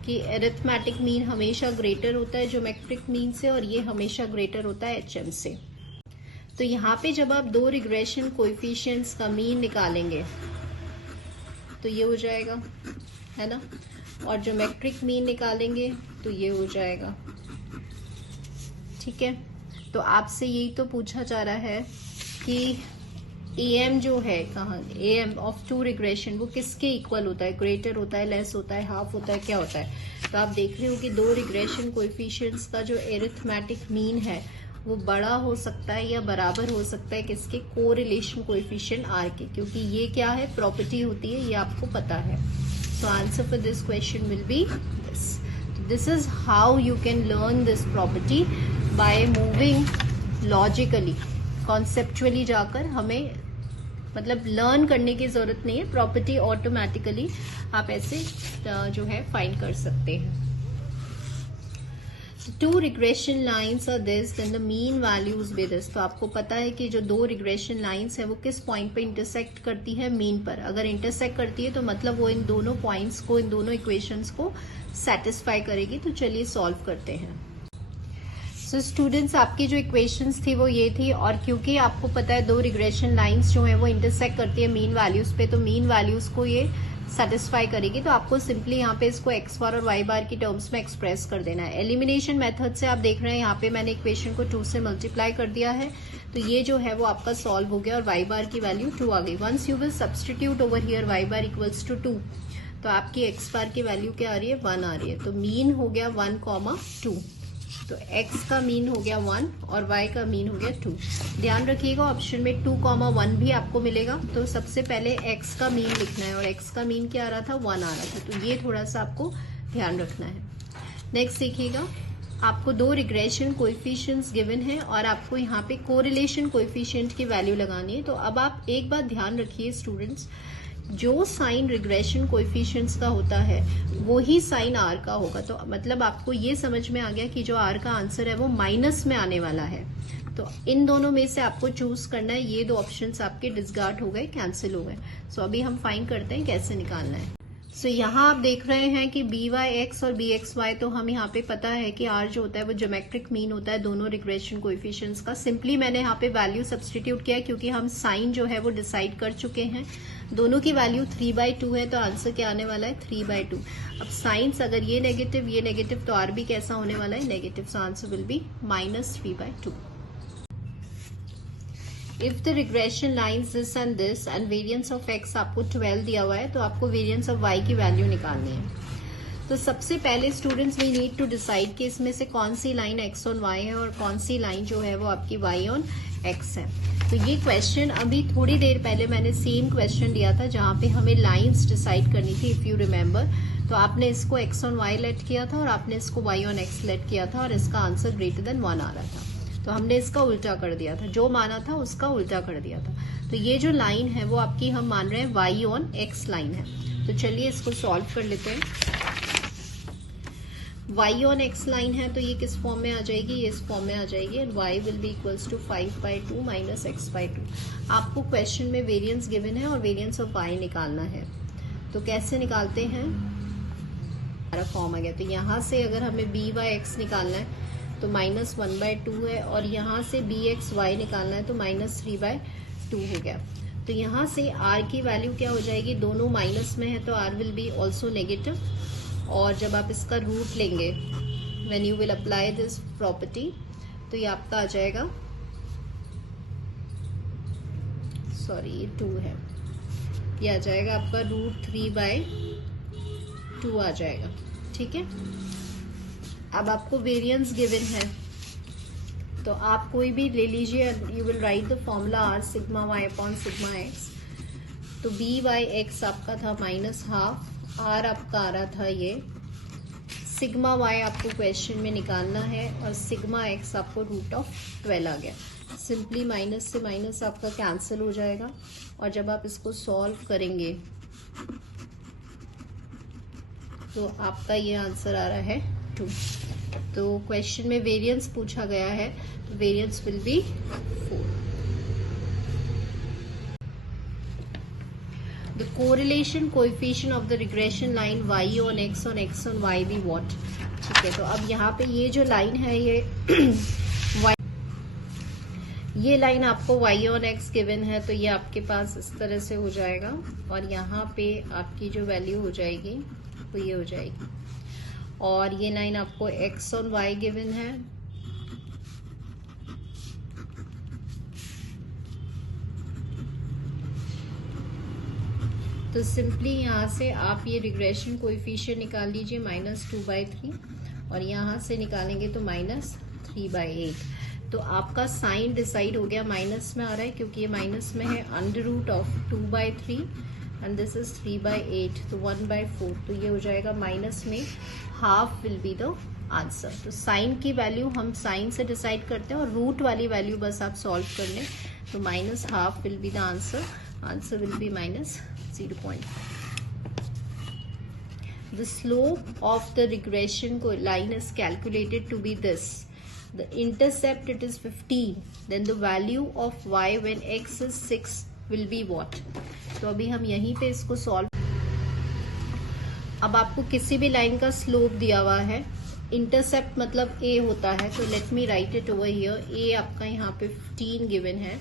कि arithmetic mean हमेशा greater होता है geometric mean से, और ये हमेशा greater होता है HM से. तो यहाँ पे जब आप दो रिग्रेशन कोएफिशिएंट्स का मीन निकालेंगे तो ये हो जाएगा, है ना, और ज्योमेट्रिक मीन निकालेंगे तो ये हो जाएगा. ठीक है, तो आपसे यही तो पूछा जा रहा है कि AM जो है, कहाँ AM ऑफ टू रिग्रेशन वो किसके इक्वल होता है? ग्रेटर होता है, लेस होता है, हाफ होता है, क्या होता है? तो आप देख रहे हो कि दो रिग्रेशन कोएफिशिएंट्स का जो एरिथमेटिक मीन है वो बड़ा हो सकता है या बराबर हो सकता है किसके? कोरिलेशन कोएफिशिएंट R के, क्योंकि ये क्या है? प्रॉपर्टी होती है, ये आपको पता है. So answer for this question will be this. This is how you can learn this property, by moving logically. Conceptually जाकर हमें मतलब लर्न करने की जरूरत नहीं है, प्रॉपर्टी ऑटोमेटिकली आप ऐसे जो है फाइंड कर सकते हैं. Two regression lines are this, then the mean values be this. तो आपको पता है कि जो दो रिग्रेशन लाइन्स है वो किस पॉइंट पे इंटरसेक्ट करती है? मीन पर. अगर इंटरसेक्ट करती है तो मतलब वो इन दोनों पॉइंट्स को, इन दोनों इक्वेशंस को सेटिस्फाई करेगी. तो चलिए सॉल्व करते हैं. सो स्टूडेंट्स, आपकी जो इक्वेशंस थी वो ये थी, और क्योंकि आपको पता है दो रिग्रेशन लाइंस जो है वो इंटरसेक्ट करती है मीन वैल्यूज पे, तो मीन वैल्यूज को ये सेटिस्फाई करेगी. तो आपको सिंपली यहाँ पे इसको एक्स बार और वाई बार की टर्म्स में एक्सप्रेस कर देना है. एलिमिनेशन मेथड से आप देख रहे हैं यहाँ पे मैंने इक्वेशन को 2 से मल्टीप्लाई कर दिया है, तो ये जो है वो आपका सॉल्व हो गया और वाई बार की वैल्यू 2 आ गई. Once you will substitute over here y bar equals to 2, तो आपकी एक्स बार की वैल्यू क्या आ रही है? 1 आ रही है. तो मीन हो गया 1,2. तो x का मीन हो गया 1 और y का मीन हो गया 2. ध्यान रखिएगा ऑप्शन में 2,1 भी आपको मिलेगा. तो सबसे पहले x का मीन लिखना है, और x का मीन क्या आ रहा था? 1 आ रहा था. तो ये थोड़ा सा आपको ध्यान रखना है. नेक्स्ट देखिएगा, आपको दो रिग्रेशन कोएफिशिएंट्स गिवन है और आपको यहाँ पे कोरिलेशन कोएफिशिएंट की वैल्यू लगानी है. तो अब आप एक बात ध्यान रखिए स्टूडेंट्स, जो साइन रिग्रेशन कोएफिशिएंट्स का होता है वो ही साइन आर का होगा. तो मतलब आपको ये समझ में आ गया कि जो आर का आंसर है वो माइनस में आने वाला है. तो इन दोनों में से आपको चूज करना है. ये दो ऑप्शंस आपके डिस्कार्ड हो गए, कैंसिल हो गए. सो अभी हम फाइंड करते हैं कैसे निकालना है. सो यहाँ आप देख रहे हैं कि BYX और BXY, तो हम यहाँ पे पता है कि R जो होता है वो ज्योमेट्रिक मीन होता है दोनों रिग्रेशन कोएफिशिएंट्स का. सिंपली मैंने यहाँ पे वैल्यू सब्सटीट्यूट किया क्योंकि हम साइन जो है वो डिसाइड कर चुके हैं. दोनों की वैल्यू 3/2 है, तो आंसर क्या आने वाला है? 3/2. अब साइंस अगर ये नेगेटिव तो R भी कैसा होने वाला है? Negative. So answer will be -3/2. If the regression lines this and this and variance of x आपको 12 दिया हुआ है, तो आपको वेरिएंस ऑफ y की वैल्यू निकालनी है. तो सबसे पहले students we need to decide कि इसमें से कौन सी लाइन x ऑन y है और कौन सी लाइन जो है वो आपकी y ऑन x है. तो ये क्वेश्चन अभी थोड़ी देर पहले मैंने सेम क्वेश्चन दिया था जहां पे हमें लाइंस डिसाइड करनी थी. इफ यू रिमेम्बर, तो आपने इसको x ऑन y लेट किया था और आपने इसको y ऑन x लेट किया था और इसका आंसर ग्रेटर देन 1 आ रहा था. तो हमने इसका उल्टा कर दिया था, जो माना था उसका उल्टा कर दिया था. तो ये जो लाइन है वो आपकी हम मान रहे हैं y ऑन x लाइन है. तो चलिए इसको सॉल्व कर लेते हैं. y ऑन x लाइन है तो ये किस फॉर्म में आ जाएगी? ये इस फॉर्म में आ जाएगी. And y will be equals to 5/2 minus x/2. आपको क्वेश्चन में वेरिएंस गिवन है और वेरिएंस ऑफ y निकालना है. तो कैसे निकालते हैं? हमारा फॉर्म आ गया. तो यहाँ से अगर हमें b/x निकालना है तो -1/2 है, और यहाँ से bxy निकालना है तो -3/2 हो गया. तो यहाँ से r की वैल्यू क्या हो जाएगी? दोनों माइनस में है तो r will B also negative. और जब आप इसका रूट लेंगे, when you will apply this property, तो ये आपका आ जाएगा, सॉरी ये 2 है, ये आ जाएगा आपका √3/2 आ जाएगा. ठीक है. अब आपको वेरिएंस गिवन है तो आप कोई भी ले लीजिए. You will write the formula r sigma y upon sigma x. तो BYX आपका था -12, R आपका आ रहा था ये, सिग्मा y आपको क्वेश्चन में निकालना है और सिग्मा x आपको √12 आ गया. सिंपली माइनस से माइनस आपका कैंसिल हो जाएगा और जब आप इसको सॉल्व करेंगे तो आपका ये आंसर आ रहा है 2. तो क्वेश्चन में वेरिएंस पूछा गया है, तो variance will be 4. The correlation coefficient of the regression line y on x on y be what? ठीक है, तो अब यहाँ पे ये जो लाइन है ये लाइन आपको y on x गिवन है, तो ये आपके पास इस तरह से हो जाएगा और यहाँ पे आपकी जो वैल्यू हो जाएगी वो ये हो जाएगी, और ये लाइन आपको x on y गिवन है, तो सिंपली यहाँ से आप ये रिग्रेशन कोएफिशिएंट निकाल लीजिए -2/3, और यहाँ से निकालेंगे तो -3/8. तो आपका साइन डिसाइड हो गया, माइनस में आ रहा है क्योंकि ये माइनस में है √2/3 एंड दिस इज 3/8, तो 1/4, तो ये हो जाएगा माइनस में half will be the answer. तो साइन की वैल्यू हम साइन से डिसाइड करते हैं और रूट वाली वैल्यू बस आप सॉल्व कर लें, तो -1/2 will be the answer. Answer will B -0.5. The slope of the regression line is calculated to be this. The intercept it is 15. Then the value of y when x is 6 will be what? तो अभी हम यहीं पे इसको solve. अब आपको किसी भी लाइन का स्लोप दिया हुआ है, इंटरसेप्ट मतलब a होता है, तो let me write it over here. a आपका यहाँ पे 15 गिवन है,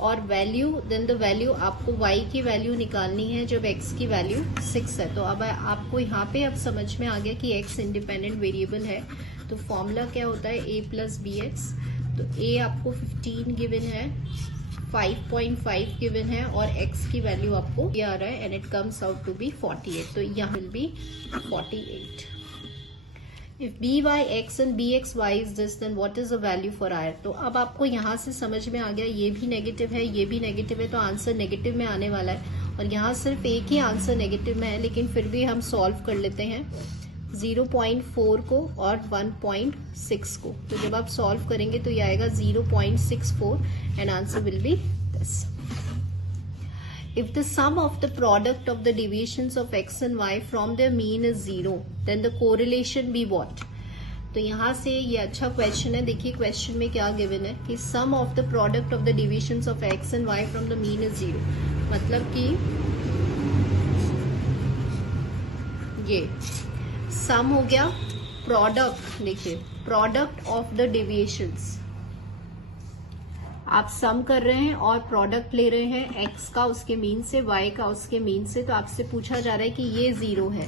और वैल्यू, देन द वैल्यू आपको y की वैल्यू निकालनी है जब x की वैल्यू 6 है. तो अब आपको यहाँ पे अब समझ में आ गया कि x इंडिपेंडेंट वेरिएबल है, तो फॉर्मूला क्या होता है a + bx. तो a आपको 15 गिवन है, 5.5 गिवन है, और x की वैल्यू आपको ये आ रहा है and it comes out to be 48. तो यहाँ will be 48. If by x and bx y is this, then what is the value for r? तो अब आपको यहाँ से समझ में आ गया, ये भी नेगेटिव है, ये भी नेगेटिव है, तो आंसर नेगेटिव में आने वाला है, और यहाँ सिर्फ एक ही आंसर नेगेटिव में है, लेकिन फिर भी हम सॉल्व कर लेते हैं 0.4 को और 1.6 को. तो जब आप सॉल्व करेंगे तो ये आएगा 0.64 and answer will be this. If the sum of the product of the deviations of x and y from their mean is 0, then the correlation be what? तो यहाँ से ये अच्छा क्वेश्चन है. देखिए क्वेश्चन में क्या गिवन है कि sum of the product of the deviations of x and y from the mean is 0. मतलब कि ये sum हो गया, प्रोडक्ट देखिए, प्रोडक्ट ऑफ द डेविएशंस आप सम कर रहे हैं और प्रोडक्ट ले रहे हैं x का उसके मीन से, y का उसके मीन से. तो आपसे पूछा जा रहा है कि ये 0 है.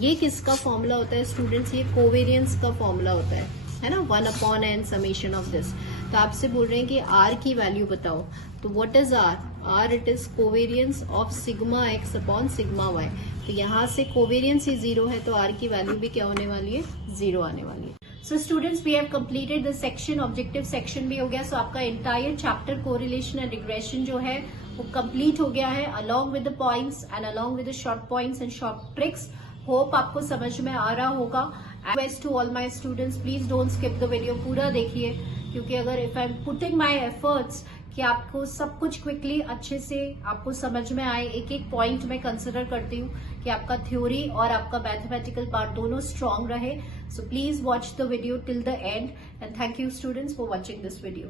ये किसका फॉर्मूला होता है स्टूडेंट्स? ये कोवेरियंस का फॉर्मूला होता है ना, 1/n समेशन ऑफ दिस. तो आपसे बोल रहे हैं कि r की वैल्यू बताओ. तो what is r? r it is covariance of sigma x upon sigma y. तो यहाँ से कोवेरियंस ही 0 है, तो r की वैल्यू भी क्या होने वाली है? 0 आने वाली है. So students we have completed the section, objective section भी हो गया. सो आपका entire chapter correlation and regression जो है वो कंप्लीट हो गया है, along with the points and along with the short points and short tricks. Hope आपको समझ में आ रहा होगा. Request to all my students, please don't skip the video, पूरा देखिए, क्योंकि अगर if I am putting my efforts कि आपको सब कुछ क्विकली अच्छे से आपको समझ में आए, एक एक पॉइंट में कंसिडर करती हूँ कि आपका थ्योरी और आपका मैथमेटिकल पार्ट दोनों स्ट्रांग रहे. So please watch the video till the end and thank you students for watching this video.